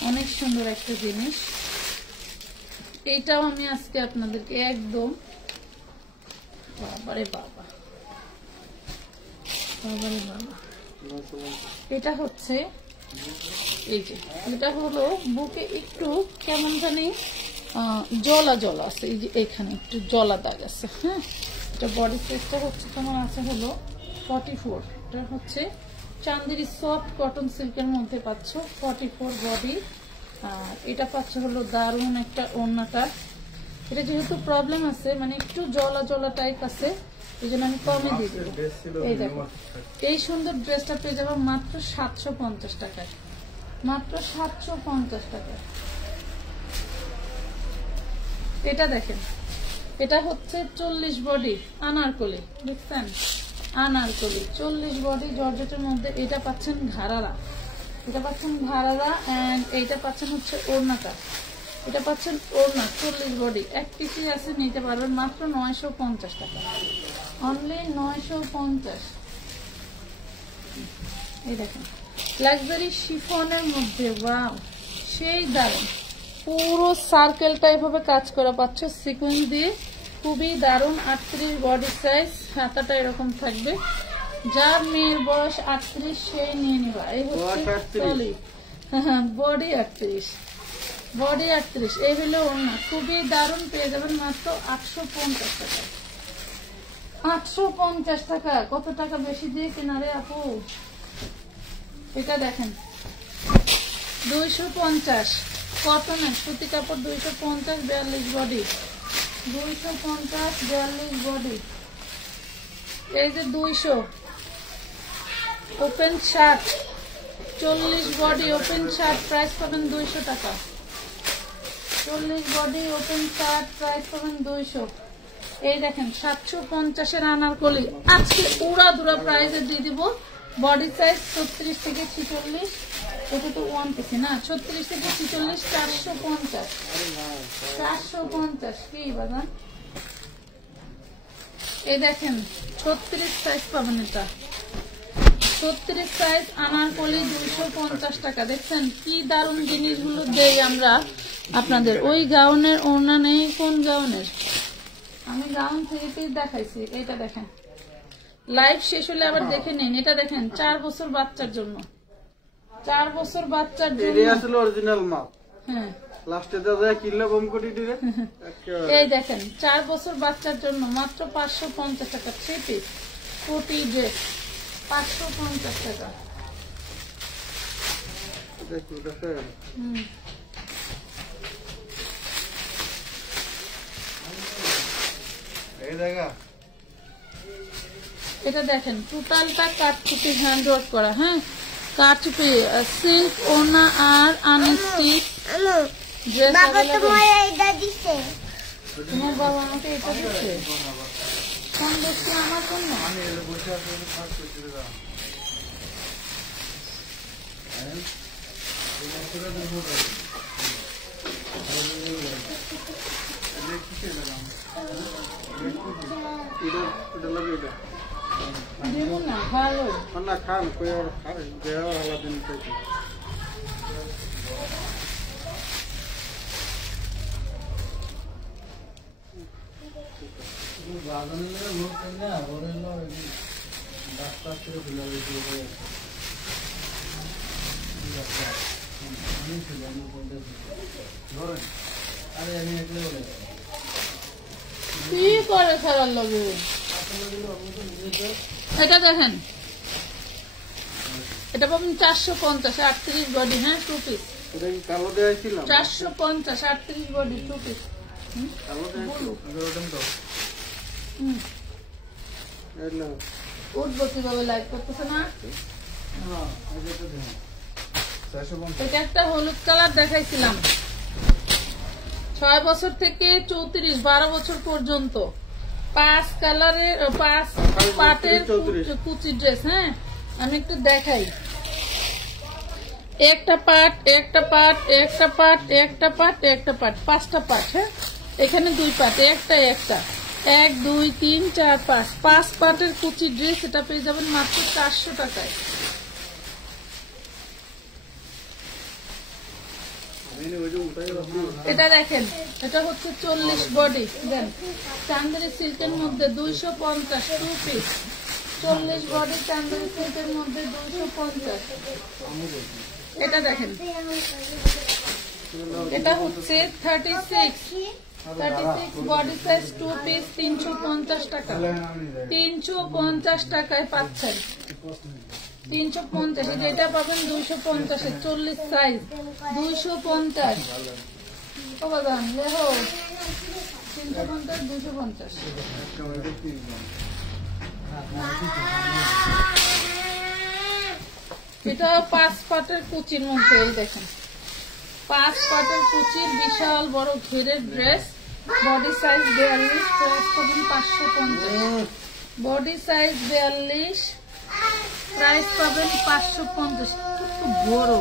অনেক সুন্দর একটা জিনিস। এইটাও আমি আজকে আপনাদেরকে একদম, বাবারে বাবা, বাবারে বাবা, এটা হচ্ছে এই যে, এটা হলো বুকে একটু কেমন জানি জলা জলা আছে, এই যে এখানে একটু জলা দাগ আছে। হ্যাঁ, এটা বডি সাইজটা হচ্ছে তোমার আছে হলো 44। এটা হচ্ছে চান্দেরি সফট কটন সিল্কের মধ্যে পাচ্ছ, 44 বডি। আর এটা পাচ্ছ হলো দারুণ একটা ওড়নাটা। এটা যেহেতু প্রবলেম আছে, মানে একটু জলা জলা টাইপ আছে, এই জন্য আমি কমে দিয়ে দেবো। এই দেখো, এই সুন্দর ড্রেসটা পেয়ে যাবো মাত্র 750 টাকায়, মাত্র 750 টাকায়। এটা দেখেন, এটা হচ্ছে 40 বডি আনারকলি, দেখছেন আনারকলি 40 বডি জর্জেটের মধ্যে। এটা পাচ্ছেন ঘাড়ারা, এটা পাচ্ছেন ঘাড়ারা, এন্ড এইটা পাচ্ছেন হচ্ছে ওড়নাটা, এটা পাচ্ছেন ওড়না 40 বডি। এক পিসি আছে, নিতে পারবেন মাত্র 950 টাকা, অনলি 950। এই দেখেন লাক্সারি শিফনের মধ্যে, ওয়াও সেই দারুণ, পুরো সার্কেলটা এভাবে কাজ করা পাচ্ছ সিকোয়েন্স দিয়ে, খুবই দারুণ। 38 বডি সাইজ, হাতাটা এরকম থাকবে। যার মেয়ের বয়স 38 সেই নিয়ে নিবা। এই হচ্ছে বডি 38, বডি 38। এই হলো ওড়না, খুবই দারুণ, পেয়ে যাবেন মাত্র 850 টাকা, 850 টাকা। কত টাকা বেশি দিয়ে কেনারে আপু। এটা দেখেন 250 কটনের সুতি কাপড়, 250 42 বডি, 250 42 বডি। এই যে 200 open shirt 40 body, open shirt price পাবেন 200 টাকা। 40 বডি ওপেন শার্ট প্রাইস পাবেন 200। এই দেখেন 750-এর আনারকলি আজকে উড়া দুরা প্রাইজে দিয়ে দিব। বডি সাইজ 36 থেকে 46, ওটা তো 1 পিস না, 36 থেকে 46 450 কি বাজান। এই দেখেন 36 সাইজ পাবেন, এটা 36 সাইজ আনারকলি 250 টাকা। দেখছেন কি দারুণ জিনিসগুলো দেই আমরা আপনাদের। ওই গাউনের ওড়না নেই, কোন গাউনের আমি গাউন 3 পিস দেখাইছি। এটা দেখেন, লাইভ শেষ হলে আবার দেখে নিন। এটা দেখেন 4 বছর বাচ্চার জন্য, 4 বছর বাচ্চার জন্য। এটা আসলে অরিজিনাল মাপ। হ্যাঁ, লাস্টে দাদা কিলো কম কোটি দিলে। এই দেখেন 4 বছর বাচ্চার জন্য মাত্র 550 টাকা। 3 পিস কোটি ড্রেস 550 টাকা। দেখুন দেখেন, এই দেখা এটা দেখেন টোটালটা কাঠচুপি হ্যান্ড ওয়ার্ক করা। হ্যাঁ, কাঠচুপি সিল্ক ওনা আর আনস্টিচ ড্রেস अवेलेबल। তোমার বাবা আমাকে এটা দিচ্ছে কোন দেখছি আমার জন্য। দেবো না, ভালো না খান কই আর খান দেওয়া আলাদা দিন থেকে। কি করে সারার লাগে। এটা দেখেন, এটা পাবেন 450, 38 বডি। হ্যাঁ, 2 পিস। এটা কি কালো দেয়াইছিলাম? 450, 38 বডি, 2 পিস। কালো দেয়াইছিলাম ওরকম তো। এলো উঠবো কিভাবে, লাইক করতেছে না। হ্যাঁ, এটা তো দেন 450। এটা একটা হলুদ কালার দেখাইছিলাম, 6 বছর থেকে 34, 12 বছর পর্যন্ত 5 কালারের 5 পাটের কুচি ড্রেস। হ্যাঁ, আমি একটু দেখাই। একটা পাট, একটা পাট, একটা পাট, একটা পাট, একটা পাট, 5টা পাট। হ্যাঁ, এখানে 2 পাট, একটা 1 2 3 4 5 পাটের কুচি ড্রেস। এটা পেয়ে যাবেন মাত্র 400 টাকায়। এটা দেখেন, এটা হচ্ছে 40 বডি। দেন চান্দেরি সিল্কের মধ্যে 250, 2 পিস। 40 বডি চান্দেরি সিল্কের মধ্যে 250। এটা দেখেন, এটা হচ্ছে 36 বডি সাইজ 2 পিস 350 টাকা। 350 টাকায় পাচ্ছেন, 350। যেটা পাবেন 250 এ, 40 সাইজ 250। ও বাবা লেহো 350, 250। এটা 5 পাটের কুচির মধ্যে। এই দেখেন 5 পাটের কুচির বিশাল বড় ঘেরের ড্রেস। বডি সাইজ 42, প্রাইস পাবেন 550। বডি সাইজ 42, প্রাইস পাবেন 550। খুব বড়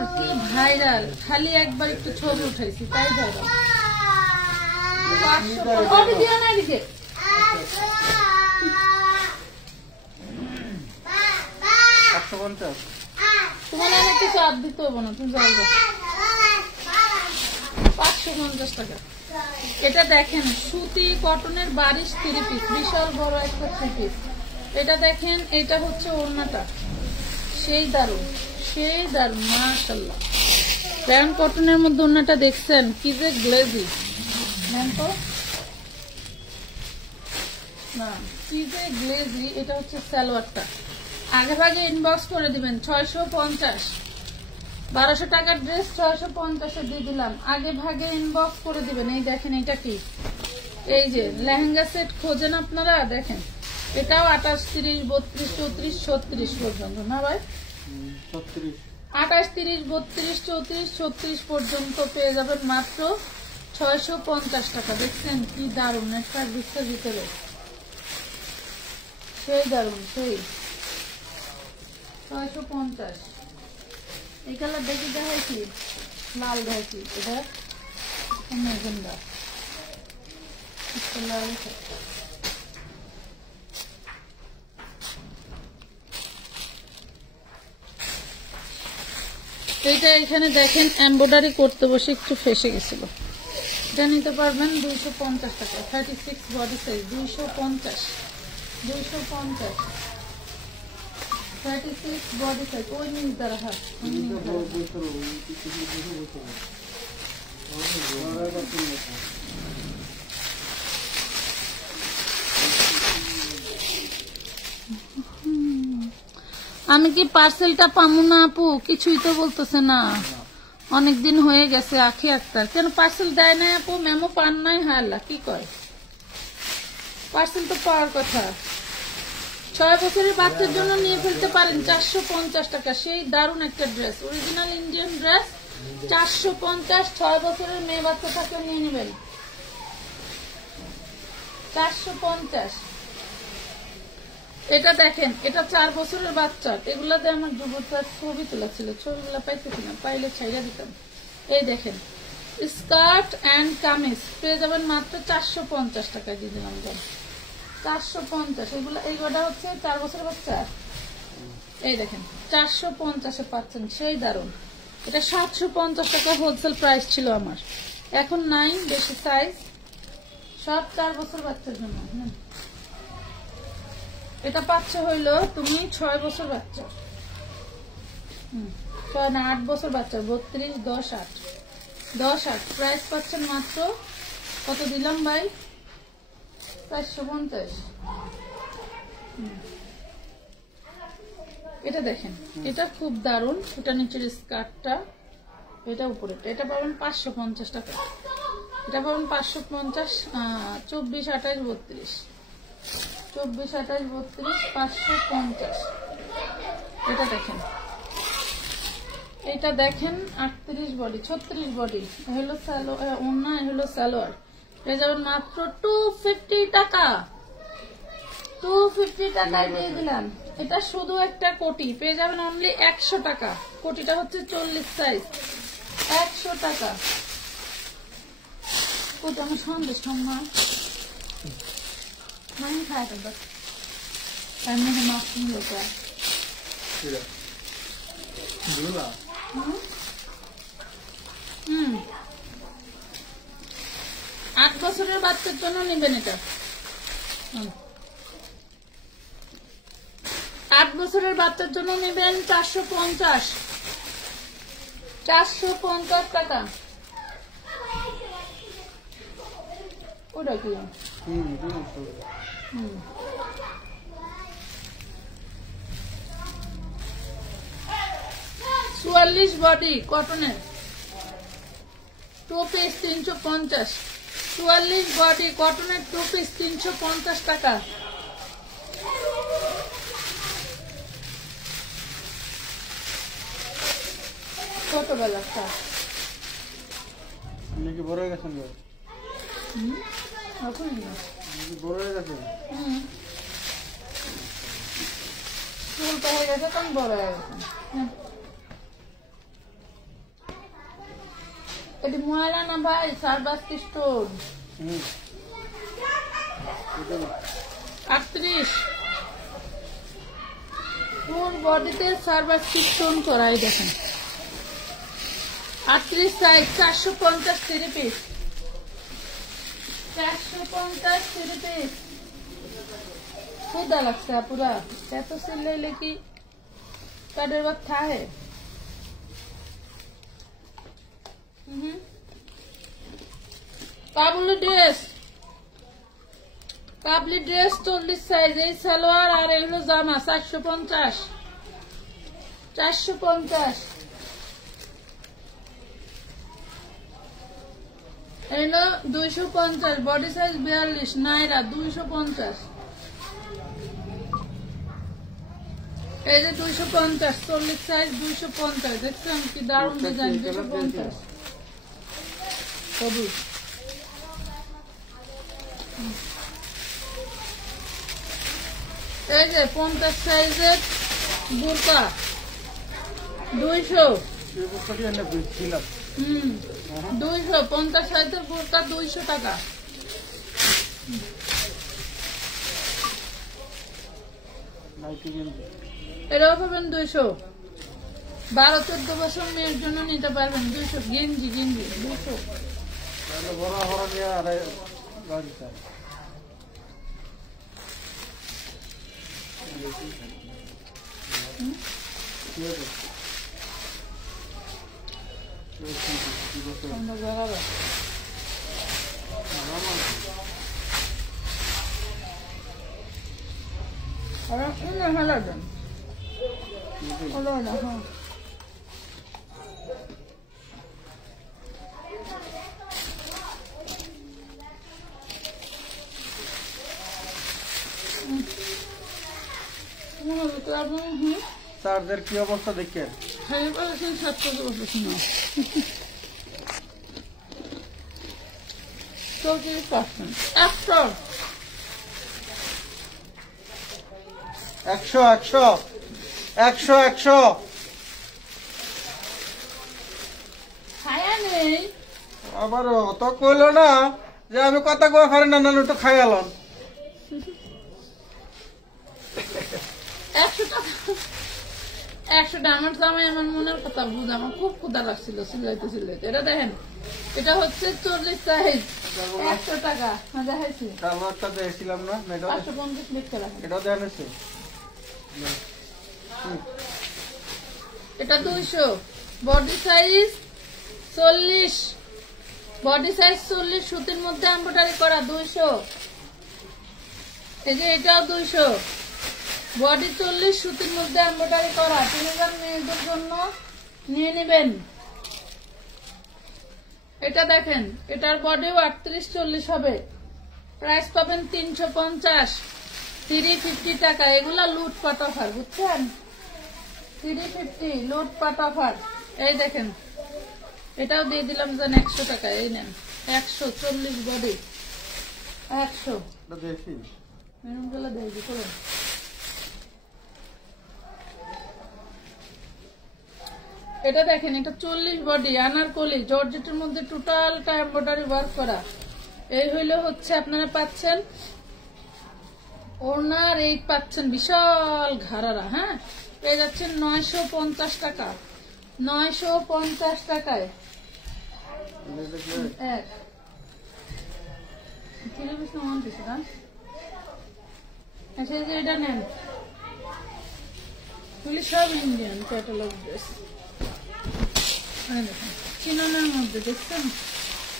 আর কি ভাইরাল, খালি একবার একটু ছবি উঠাইছি তাই ভাইরাল। 550 দিও না এদিকে। তোমার অনেক চাপ দিতে হবে না, তুমি যাও। 550 টাকা। এটা দেখেন সুতি কটনের বারিশ 3 পিস, বিশাল বড় একটা 3 পিস। এটা দেখেন, এটা হচ্ছে ওড়নাটা, সেই দারুন, সেই দারুন মাশাআল্লাহ। র্যান কটনের মধ্যে ওড়নাটা দেখছেন কি যে গ্লেজি, না কি যে গ্লেজি। এটা হচ্ছে সালোয়ারটা। আগে ভাগে ইনবক্স করে দিবেন। 650, 1200 টাকার ড্রেস 650 দিয়ে দিলাম। আগে ভাগে ইনবক্স করে দিবেন। এই দেখেন, এটা কি, এই যে লেহেঙ্গা সেট খোঁজেন আপনারা, দেখেন এটাও 28, 30, 32, 34, 36 পর্যন্ত না ভাই। 28, 30, 32, 34, 36 পর্যন্ত পেয়ে যাবেন মাত্র 650 টাকা। দেখছেন কি দারুন একটা ফ্যাব্রিক্সের ভিতরে, সেই দারুন সেই। 650। এই কালার দেখি দেখাইছি, লাল দেখাইছি, এটা মেজেন্ডা লাল। এইটা এখানে দেখেন এমব্রয়ডারি করতে বসে একটু ফেসে গেছিল, এটা নিতে পারবেন 250 টাকা। 36 বডি সাইজ 250, 250 36 বডি সাইজ। ওই নিচ দ্বারা হাত আমি কি পার্সেলটা পামু না আপু? কিছুই তো বলতেছে না, অনেকদিন হয়ে গেছে। আখি আক্তার কেন পার্সেল দেয় না আপু? মেমো পান নাই? হাল্লা কি কয়, পার্সেল তো পাওয়ার কথা। 6 বছরের বাচ্চার জন্য নিয়ে ফেলতে পারেন 450 টাকা। সেই দারুণ একটা ড্রেস, অরিজিনাল ইন্ডিয়ান ড্রেস 450। 6 বছরের মেয়ে বাচ্চা থাকে নিয়ে নেবেন 450। এটা দেখেন, এটা 4 বছরের বাচ্চা। এগুলাতে আমার যুবতার ছবি তোলা ছিল, ছবিগুলো পাইতেছি না, পাইলে ছাইড়া দিতাম। এই দেখেন স্কার্ট এন্ড কামিজ পেয়ে যাবেন মাত্র 450 টাকায় দিয়ে দিলাম। 450। এগুলো এইগুলা হচ্ছে 4 বছরের বাচ্চা। এই দেখেন 450-এ পাচ্ছেন, সেই দারুন। এটা 750 টাকা হোলসেল প্রাইস ছিল আমার, এখন নাই, বেশি সাইজ, সব 4 বছর বাচ্চার জন্য। এটা পাচ্ছে হইলো তুমি 6 বছর বাচ্চা, 6 না 8 বছর বাচ্চা। 32, 10, 8, 10, 8 প্রাইস পাচ্ছেন মাত্র কত দিলাম ভাই? 450। এটা দেখেন, এটা খুব দারুন। এটা নিচের স্কার্টটা, এটা উপরেটা, এটা পাবেন 550 টাকা। এটা পাবেন 550। 24, 28, 32, 24, 28, 32, 550। এটা দেখেন, এটা দেখেন 38 বডি, 36 বডি। হলো সালোয়ার, ওন্না হলো সালোয়ার। পেয়ে যাবেন মাত্র 250 টাকা। 250 টাকায় দিয়ে দিলাম। এটা শুধু একটা কোটি, পেয়ে যাবেন অনলি 100 টাকা। কোটিটা হচ্ছে 40 সাইজ, 100 টাকা। কোটি আমার সন্দেশ সম্মান नहीं खाया था बस हमने हम आपको लेकर বুঝলা 8 বছরের বাচ্চার জন্য নেবেন এটা। 8 বছরের বাচ্চার জন্য নেবেন 450, 450 টাকা। ওটা কি 44 বডি কটনের 2 পিস 350। 44 বডি কটনের 2 পিস 350 টাকা। কত বেলাটা নাকি বড় হয়ে গেছেন? এখন বড় হয়ে গেছে, চুলটা হয়ে গেছে, তখন বড় হয়ে গেছে। এটি ময়লা না ভাই, সারবাস্তি স্টোন। 38 ফুল বডিতে সারবাস্তি স্টোন করাই দেখেন। 38 সাইজ 450 3 পিস, 450 3 পিস। खुदा लगता है पूरा तो सिल ले लेकी काडर वक्त था है। काबुली ड्रेस, काबुली ड्रेस 40 साइज। এই সালোয়ার আর এগুলো জামা 450, 450। এগুলো 250 বডি সাইজ 42 নাইরা 250। এই যে 250 40 সাইজ 250। দেখছেন কি দারুণ ডিজাইন। 250 সবুজ এই যে 50 সাইজের বোরকা 200। 200 50 সাইজের বোরকা 200 টাকা। এটাও পাবেন 200। 12-14 বছর মেয়ের জন্য নিতে পারবেন 200। গেঞ্জি 200। চার্জের কি অবস্থা দেখেন? 100 আবার অত কইলো না যে আমি কথা কয়ে পারি না, একটু খাই আলন। 100 টাকা। 100 টাকা। আমার জামাই আমার মনের কথা বুঝ, আমার খুব ক্ষুধা লাগছিল সিলাইতে। এটা দেখেন, এটা হচ্ছে 40 সাইজ, 100 টাকা। দেখাইছি দেখছিলাম না, 550 লিখতে রাখেন। এটাও দেখাচ্ছে। এটা 200। Body size 40। বডি সাইজ 40, সুতির মধ্যে এমব্রয়ডারি করা 200। এই যে এটাও 200। বডি 40, সুতির মধ্যে এমব্রয়ডারি করা। 3000 মেয়েদের জন্য নিয়ে নেবেন। এটা দেখেন, এটার বডিও 38-40 হবে। প্রাইস পাবেন 350। 350 টাকা। এগুলা লুটপাট অফার, বুঝছেন? 350 লুটপাট অফার। এই দেখেন, এটাও দিয়ে দিলাম যেন 100 টাকা। এই নেন 140 বডি 100। এটা দেখেন, এটা 40 বডি আনারকলি জর্জেটের মধ্যে টোটালটা এমব্রয়ডারি ওয়ার্ক করা। এই হইলে হচ্ছে আপনারা পাচ্ছেন ওনার, এই পাচ্ছেন বিশাল ঘাড়ারা। হ্যাঁ, পেয়ে যাচ্ছেন 950 টাকা। 950 টাকায় এটা নেন। সব ইন্ডিয়ান ক্যাটালগ ড্রেস। চিননের মধ্যে দেখছেন,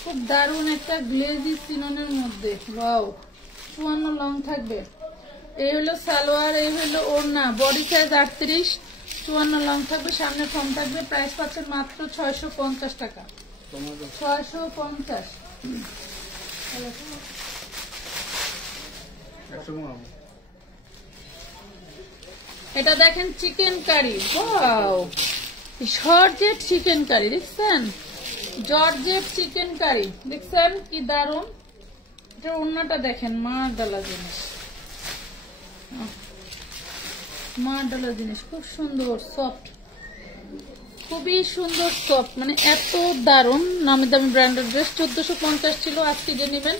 খুব দারুণ একটা গ্লেজি চিননের মধ্যে। ওয়াও, 54 লং থাকবে। এই হলো সালোয়ার, এই হলো ওড়না। বডি সাইজ 38, 54 লং থাকবে, সামনে ফর্ম থাকবে। প্রাইস পাচ্ছেন মাত্র 650 টাকা। 650। এটা দেখেন chicken curry. Wow, georgette chicken curry দেখছেন? জর্জেট চিকেন কারি দেখছেন কি দারুন। এটা ওড়নাটা দেখেন, মারডালা জিনিস, মারডালা জিনিস, খুব সুন্দর সফট, খুবই সুন্দর সফট, মানে এত দারুন। নামি দামি ব্র্যান্ডের ড্রেস 1450 ছিল, আজকে যে নেবেন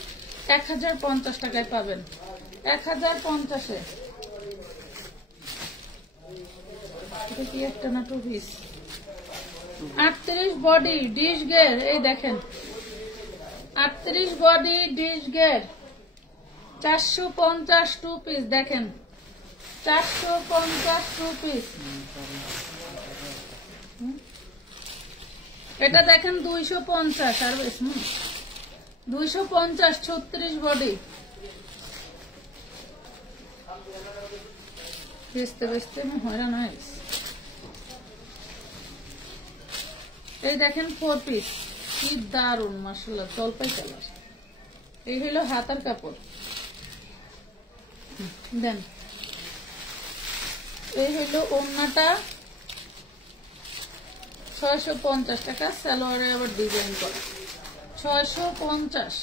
1050 টাকায় পাবেন। 1050-এ। এটা কি একটা না টু পিস? 38 বডি ডিশ গের। এই দেখেন 38 বডি ডিশ গের 450 টু পিস। দেখেন 450 টু পিস। এটা দেখেন 250 আর বেশ 250 36 বডি। বেচতে বেচতে আমি হয়রান হয়ে গেছি। এই দেখেন 4 পিস, কি দারুন মাশাআল্লাহ, জলপাই কালার। এই হলো হাতার কাপড় দেন। এই হলো ওড়নাটা 650 টাকা। সালোয়ারে আবার ডিজাইন করা 650।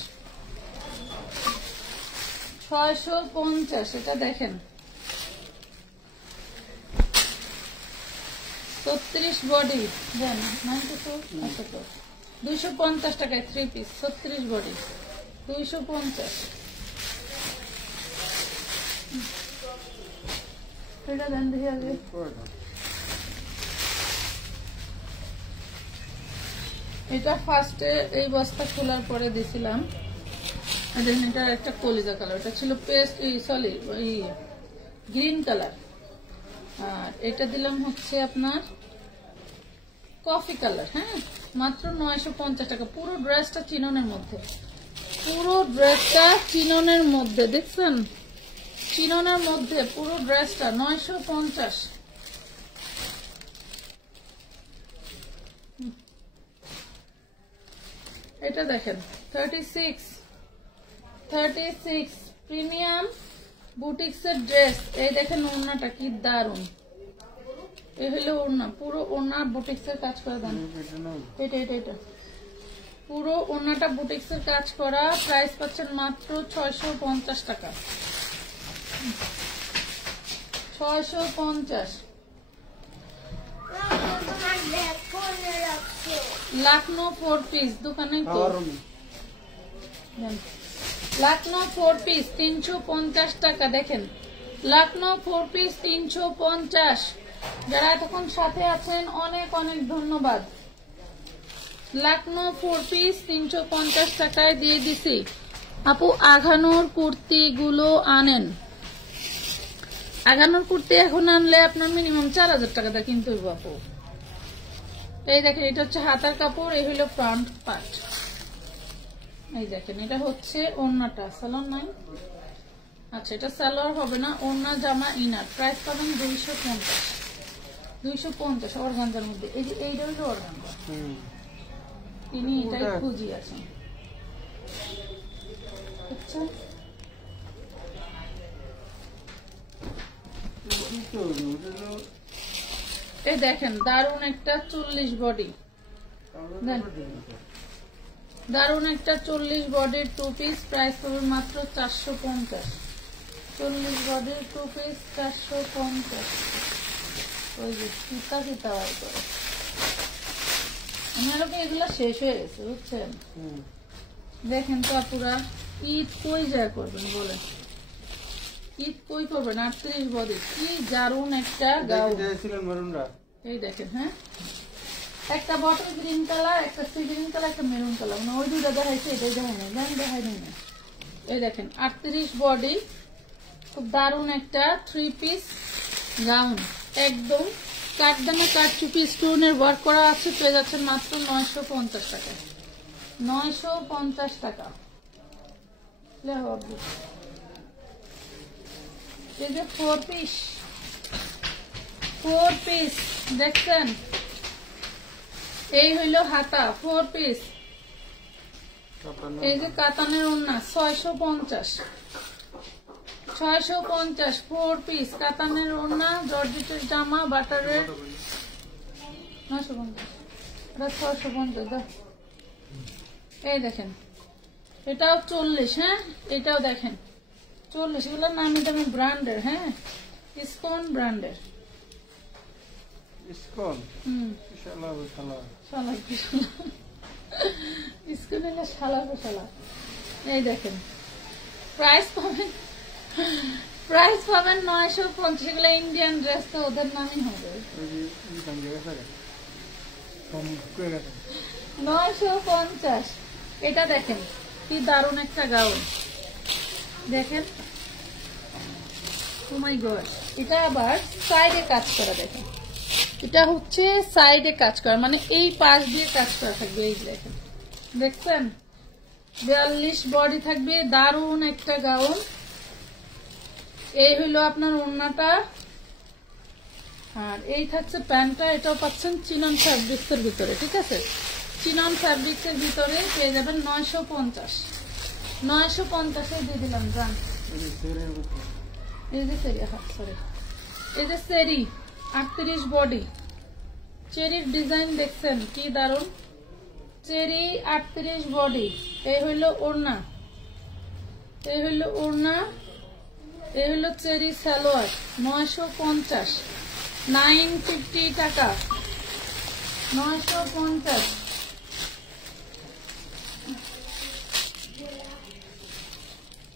650, এটা দেখেন 36 বডি দেন 92, আচ্ছা তো 250 টাকায় 3 পিস 36 বডি 250। এটা দেন দেখি আগে। এটা ফার্স্টে এই বস্তা খোলার পরে দিছিলাম, এটা একটা কলিজা কালার, এটা ছিল পেস্ট সরি গ্রিন কালার, আর এটা দিলাম হচ্ছে আপনার কফি কালার। হ্যাঁ, মাত্র 950 টাকা। পুরো ড্রেসটা চিননের মধ্যে, পুরো ড্রেসটা চিননের মধ্যে, দেখছেন চিননের মধ্যে পুরো ড্রেসটা 950। এটা দেখেন 36 প্রিমিয়াম বুটিক্সের ড্রেস। এই দেখেন ওড়নাটা কি দারুন, এই হলো ওড়না, পুরো ওড়না বুটিক্সের কাজ করা। দেন এটা পুরো ওড়নাটা বুটিক্সের কাজ করা। প্রাইস পাচ্ছেন মাত্র 650 টাকা, 650। লাখনৌ 4 পিস দোকানে তো লাখনৌ 4 পিস 350 টাকা। দেখেন লাখনৌ 4 পিস 350। যারা এতক্ষণ সাথে আছেন অনেক অনেক ধন্যবাদ। লাখনৌ 4 পিস 350 টাকায় দিয়ে দিছি। আপু আঘানোর কুর্তি গুলো আনেন, আঘানোর কুর্তি এখন আনলে আপনার মিনিমাম 4000 টাকা দিয়ে কিনতে হইব আপু। এই দেখেন এটা হচ্ছে হাতার কাপড়, এই হলো ফ্রন্ট পার্ট। এই দেখেন এটা হচ্ছে ওড়নাটা, সালোয়ার নাই, আচ্ছা এটা সালোয়ার হবে না, ওড়না জামা ইনার। প্রাইস পাবেন 250 অর্গানজার মধ্যে। এই যে এইটা হলো অর্গানজা, তিনি এটাই খুঁজি আছেন। আচ্ছা এই দেখেন দারুন একটা 40 বডি, দারুন একটা 40 বডির 2 পিস। প্রাইস পাবে মাত্র 450। 40 বডির 2 পিস 450। ওই যে ফিতা বার করে আমার এগুলো শেষ হয়ে গেছে বুঝছেন। দেখেন তো আপুরা ঈদ কই যায় করবেন বলেন, ঈদ কই করবেন? 38 বডি কি দারুন একটা গাউন। এই দেখেন, হ্যাঁ একটা বটল গ্রিন কালার, একটা সি গ্রিন কালার, একটা মেরুন কালার, মানে ওই দুটো দেখাইছে, এটাই দেখাই নাই, দেখাই নাই না। এই দেখেন 38 বডি, খুব দারুন একটা 3 পিস গাউন, একদম কাঠদানা কাঠচুপি স্টোনের ওয়ার্ক করা আছে। পেয়ে যাচ্ছেন মাত্র 950 টাকা, 950 টাকা। এই যে 4 পিস দেখছেন, এই হইল হাতা 4 পিস। এই যে কাতানের ওড়না 650, 4 পিস কাতানের ওড়না, জর্জেটের জামা, বাটারের 650। এই দেখেন এটাও 40। হ্যাঁ এটাও দেখেন 40। এগুলো নামি দামি ব্র্যান্ডের, হ্যাঁ ইসকন ব্র্যান্ডের। এই দেখেন প্রাইস পাবেন 950। এগুলো ইন্ডিয়ান ড্রেস তো ওদের নামই হবে 950। এটা দেখেন কি দারুণ একটা গাউন, দেখেন ও মাই গড। এটা আবার সাইডে কাজ করা, দেখেন এটা হচ্ছে সাইডে কাজ করা, মানে এই পাশ দিয়ে কাজ করা থাকবে। এই দেখেন দেখছেন 42 বডি থাকবে, দারুণ একটা গাউন। এই হইলো আপনার ওড়নাটা, আর এই থাকছে প্যান্টটা। এটাও পাচ্ছেন চিনন ফ্যাব্রিক্স এর ভিতরে, ঠিক আছে চিনন ফ্যাব্রিক্স এর ভিতরে পেয়ে যাবেন 950। 950 দিয়ে দিলাম জান। এই যে সেরি, সরি এই যে সেরি 38 বডি, চেরির ডিজাইন দেখছেন কি দারুন, চেরি 38 বডি। এই হইলো ওড়না, এই হইলো ওড়না। এই হলো চেরি সালোয়ার 950, 950 টাকা, 950।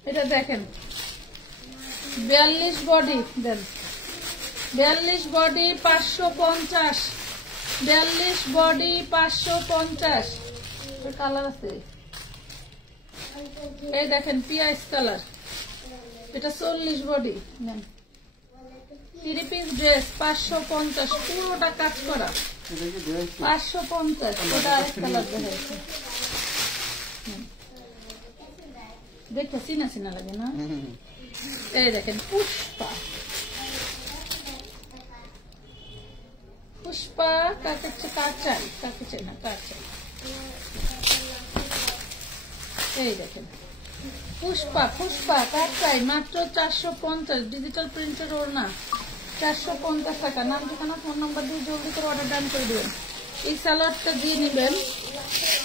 এটা দেখেন 42 বডি দেন, 42 বডি 550, 42 বডি 550। কালার আছে, এই দেখেন পিয়াজ কালার, এটা 40 বডি নেন। 3 পিস ড্রেস 550, পুরোটা কাজ করা 550। ওটা আরেক কালার দেখাচ্ছে, দেখতে চিনা চিনা লাগে না? এই দেখেন পুষ্পা, পুষ্পা কাকে চাই, কাকে চাই না, কার চাই। এই দেখেন পুষ্পা, পুষ্পা কার চাই, মাত্র 450, ডিজিটাল প্রিন্টের ওড়না 450 টাকা। নাম ঠিকানা ফোন নাম্বার দিয়ে জলদি করে অর্ডার ডান করে দেবেন। এই সালোয়ারটা দিয়ে নিবেন,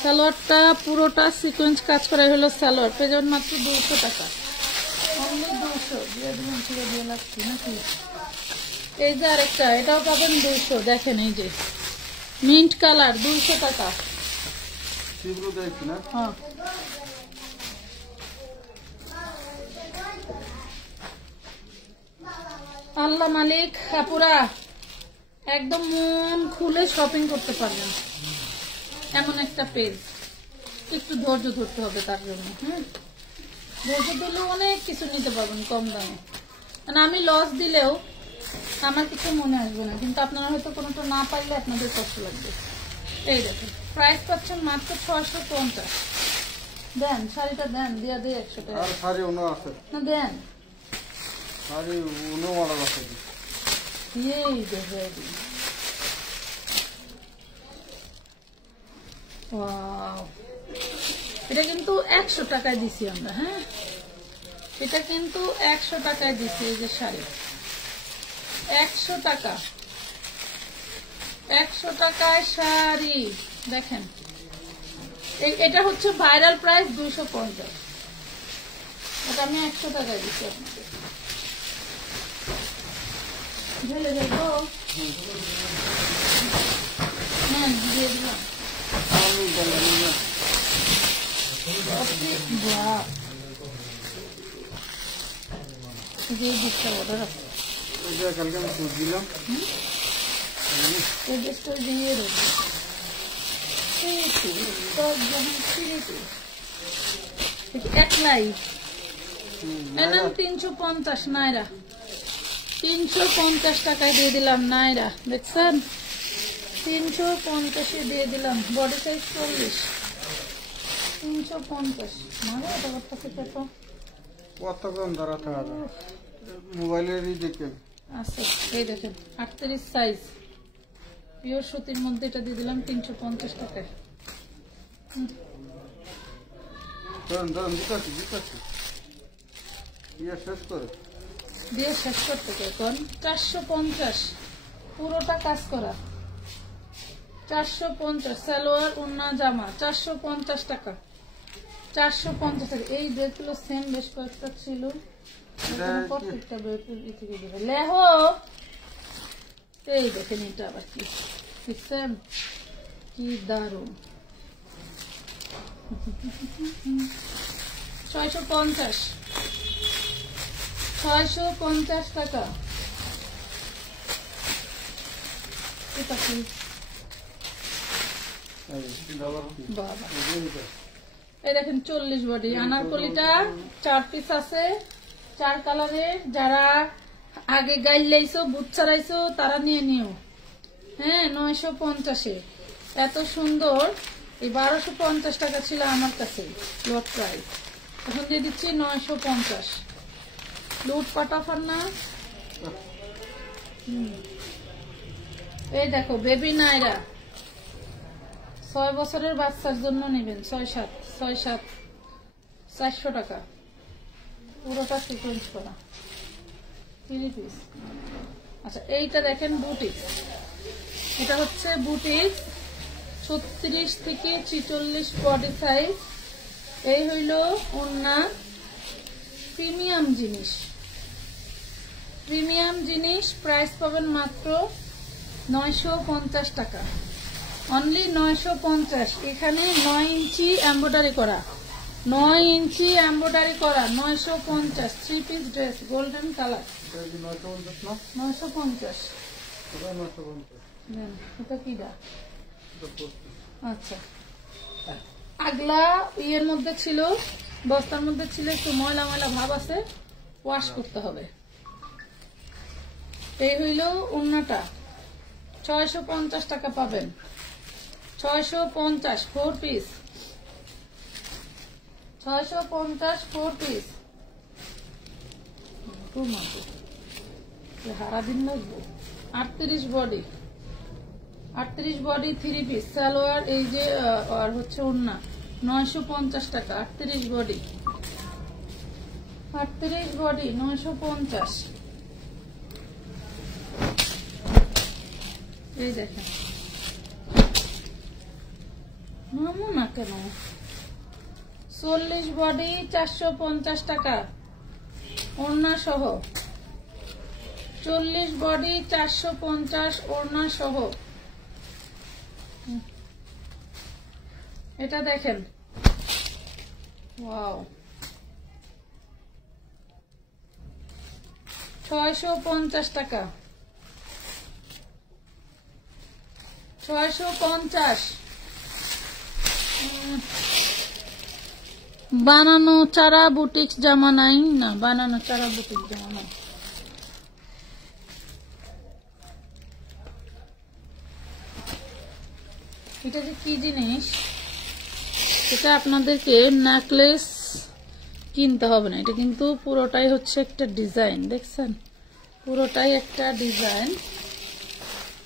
সালোয়ারটা পুরোটা সিকোয়েন্স কাজ করা হলো সালোয়ার, পেয়ে যাবেন মাত্র 200 টাকা, অনলি 200 দিয়ে দিবেন, ছিঁড়ে দিয়ে লাগছি নাকি। এই যে আরেকটা, এটাও পাবেন 200, দেখেন এই যে মিন্ট কালার 200 টাকা। হ্যাঁ আল্লাহ মালিক, আপুরা একদম মন খুলে শপিং করতে পারবেন, এমন একটা পেজ। একটু ধৈর্য ধরতে হবে তার জন্য। ধৈর্য দিলেও অনেক কিছু নিতে পারবেন কম দামে। মানে আমি লস দিলেও আমার কিছু মনে আসবে না, কিন্তু আপনারা হয়তো কোনোটা না পাইলে আপনাদের কষ্ট লাগবে। এই দেখুন প্রাইস পাচ্ছেন মাত্র 650। দেন শাড়িটা দেন, দিয়া দিয়ে 100 টাকা না দেন। এটা কিন্তু 100 টাকায় দিছি আমরা। হ্যাঁ এটা কিন্তু 100 টাকায় দিছি। এই যে শাড়ি 100 টাকা, 100 টাকায় শাড়ি দেখেন। এটা হচ্ছে ভাইরাল প্রাইস 250, এটা আমি 100 টাকায় দিচ্ছি আপনাদের। ঢেলে দেবো, হ্যাঁ দিয়ে দিলাম। দিয়ে দেবো 350 নাইরা, 350 টাকায় দিয়ে দিলাম নাইরা, দেখছেন 350 দিয়ে দিলাম। বডি সাইজ 40, 350 মানে এটা কতক্ষণ ধরা থাকবে মোবাইলেরই দেখেন। আচ্ছা এই দেখেন 38 সাইজ পিওর সুতির মধ্যে, এটা দিয়ে দিলাম 350 টাকায়। দিয়ে শেষ করতে এখন 450, পুরোটা কাজ করা 450। সালোয়ার ওড়না জামা 450 টাকা, 450 টাকা। এই যেগুলো সেম বেশ কয়েকটা ছিল, প্রত্যেকটা লেহো। এই দেখেন এটা আবার কি দেখছেন, কি দারুন। 650, 650 টাকা। এটা কি বাবা, এই দেখেন 40 বডি আনারকলিটা 4 পিস আছে, 4 কালারের। যারা আগে গাইল লাইছো বুট ছাড়াইছো তারা নিয়ে নিও। হ্যাঁ 950-এ এত সুন্দর। এই 1250 টাকা ছিল আমার কাছে লট প্রাইস, এখন দিয়ে দিচ্ছি 950। লুটপাট অফার না। এই দেখো বেবি নাইরা 6 বছরের বাচ্চার জন্য নেবেন, 6-7 400 টাকা, পুরোটা সিকোয়েন্স করা 3 পিস। আচ্ছা এইটা দেখেন বুটিক, এটা হচ্ছে বুটিক 36 থেকে 46 বডি সাইজ। এই হইল ওড়না, প্রিমিয়াম জিনিস, প্রিমিয়াম জিনিস, প্রাইস পাবেন মাত্র 950 টাকা, অনলি 950। এখানে 9 ইঞ্চি এমব্রয়ডারি করা, 9 ইঞ্চি এমব্রয়ডারি করা, 950 three piece dress, golden colour, 950। এটা কি দা? আচ্ছা, আগলা ইয়ের মধ্যে ছিল, বস্তার মধ্যে ছিল, একটু ময়লা ময়লা ভাব আছে, ওয়াশ করতে হবে। এই হইল ওড়নাটা, 650 টাকা পাবেন, 650 4 পিস, 650 4 পিস। হারা দিন লাগবে। 38 বডি, 38 বডি 3 পিস সালোয়ার, এই যে আর হচ্ছে ওড়না, 950 টাকা। 38 বডি, 38 বডি 950। এই দেখেন, নামো না কেন। 40 বডি 450 টাকা ওড়না সহ, 40 বডি 450 ওড়না সহ। এটা দেখেন, ওয়াও, 650 টাকা, 650। বানানো চারা বুটিক জামা নাই না, বানানো চারা বুটিক জামা নাই। এটা যে কি জিনিস, এটা আপনাদেরকে নেকলেস কিনতে হবে না, এটা কিন্তু পুরোটাই হচ্ছে একটা ডিজাইন, দেখছেন, পুরোটাই একটা ডিজাইন।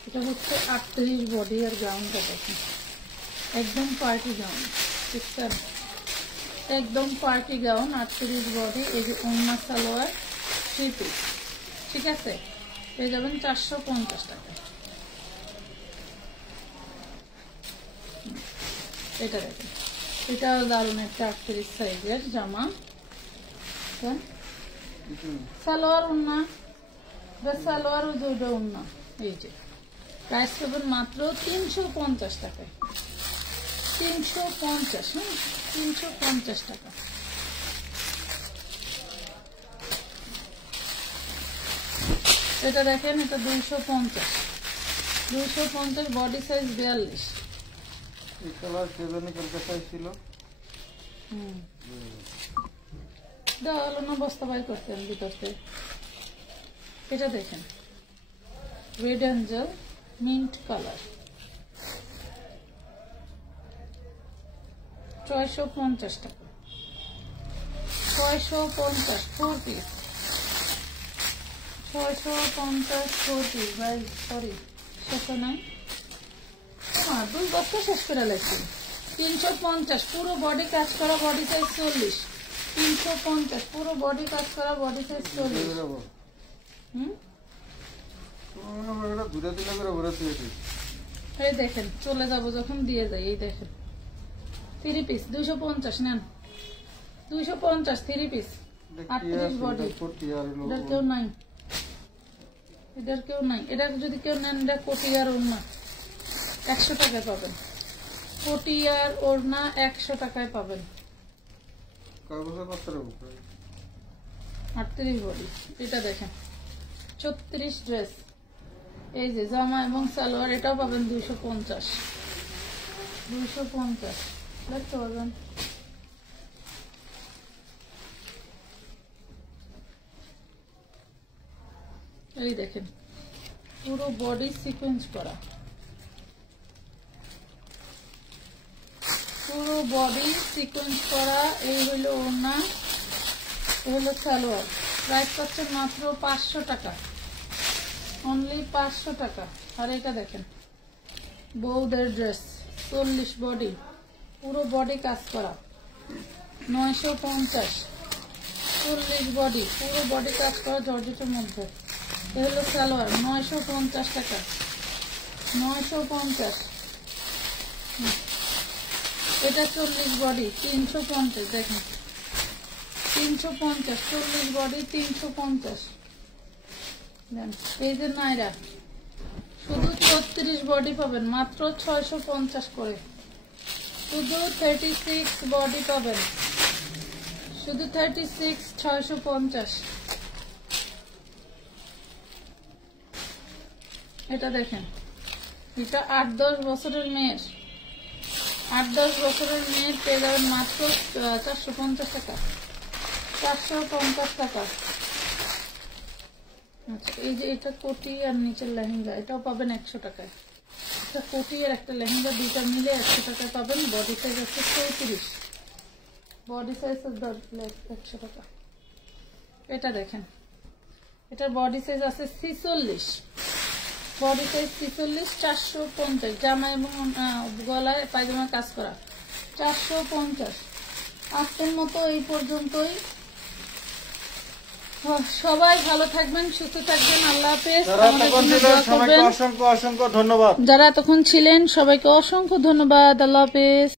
এটা হচ্ছে 38 বডি, আর গাউনটা দেখেন, একদম পার্টি গাউন, দেখছেন, একদম পার্টি গাউন, 38 বডি। এই যে ওড়না সালোয়ার 3 পিস, ঠিক আছে, পেয়ে যাবেন 450 টাকা। এটা দেখেন, এটাও দারুণ একটা 38 সাইজের জামা, সালোয়ার ওড়না, সালোয়ার ও দুটো ওড়না। এই যে প্রাইস পাবেন মাত্র 350 টাকায়, 350, হ্যাঁ 350 টাকা। এটা দেখেন, এটা 250, 250 বডি সাইজ 42। দেওয়ালো না, বস্তা বাই করতেন ভিতরতে। এটা দেখেন, রেড অ্যাঞ্জেল মিন্ট কালার, 650 টাকা, 650 4 পিস, 650 4 পিস। ভাই সরি, শেষ নাই, 2 বস্তা শেষ করে লাগছে। 350 পুরো বডি কাজ করা, বডি সাইজ 40, 350 পুরো বডি কাজ করা, বডি সাইজ 40। এই দেখেন, চলে যাবো যখন দিয়ে যাই। এই দেখেন 3 পিস 250 নেন, 250 3 পিস, 38 বডি। এটার কেউ নাই, এটার কেউ নাই। এটা যদি কেউ নেন, এটা কোটি আর ওড়না 100 টাকায় পাবেন, কোটি আর ওড়না 100 টাকায় পাবেন। 38 বডি। এটা দেখেন 36 ড্রেস, এই যে জামা এবং সালোয়ার, এটাও পাবেন 250, 250 দেখতে পাবেন। এই দেখেন পুরো বডি সিকোয়েন্স করা, পুরো বডি সিকোয়েন্স করা। এই হলো ওড়না, এই হলো সালোয়ার। প্রাইস পাচ্ছেন মাত্র 500 টাকা, অনলি 500 টাকা। আর এটা দেখেন বউদের ড্রেস, 40 বডি, পুরো বডি কাজ করা, 950, 40 বডি, পুরো বডি কাজ করা জর্জেটের মধ্যে। এ হলো সালোয়ার, 950 টাকা, 950। এটা 40 বডি, 350, দেখেন 350, 40 বডি 350। দেন এই যে নাইরা শুধু 36 বডি পাবেন মাত্র 650 করে, শুধু 36 বডি পাবেন, শুধু 36 650। এটা দেখেন, এটা 8-10 বছরের মেয়ের, 8-10 বছরের মেয়ের পেয়ে যাবেন মাত্র 450 টাকা, 450 টাকা। আচ্ছা এই যে এটা কোটি আর নিচের লেহেঙ্গা, এটাও পাবেন 100 টাকায়। এটা কোটি আর একটা লেহেঙ্গা দুইটা মিলে 100 টাকায় পাবেন। বডি সাইজ আছে 34, বডি সাইজ 100 টাকা। এটা দেখেন, এটার বডি সাইজ আছে 46, বডি সাইজ 46, 450। জামা এবং গলায় পায়জামা কাজ করা 450। আজকের মতো এই পর্যন্তই। সবাই ভালো থাকবেন, সুস্থ থাকবেন, আল্লাহ হাফেজ। সবাইকে অসংখ্য অসংখ্য ধন্যবাদ। যারা এতক্ষণ ছিলেন সবাইকে অসংখ্য ধন্যবাদ, আল্লাহ হাফেজ।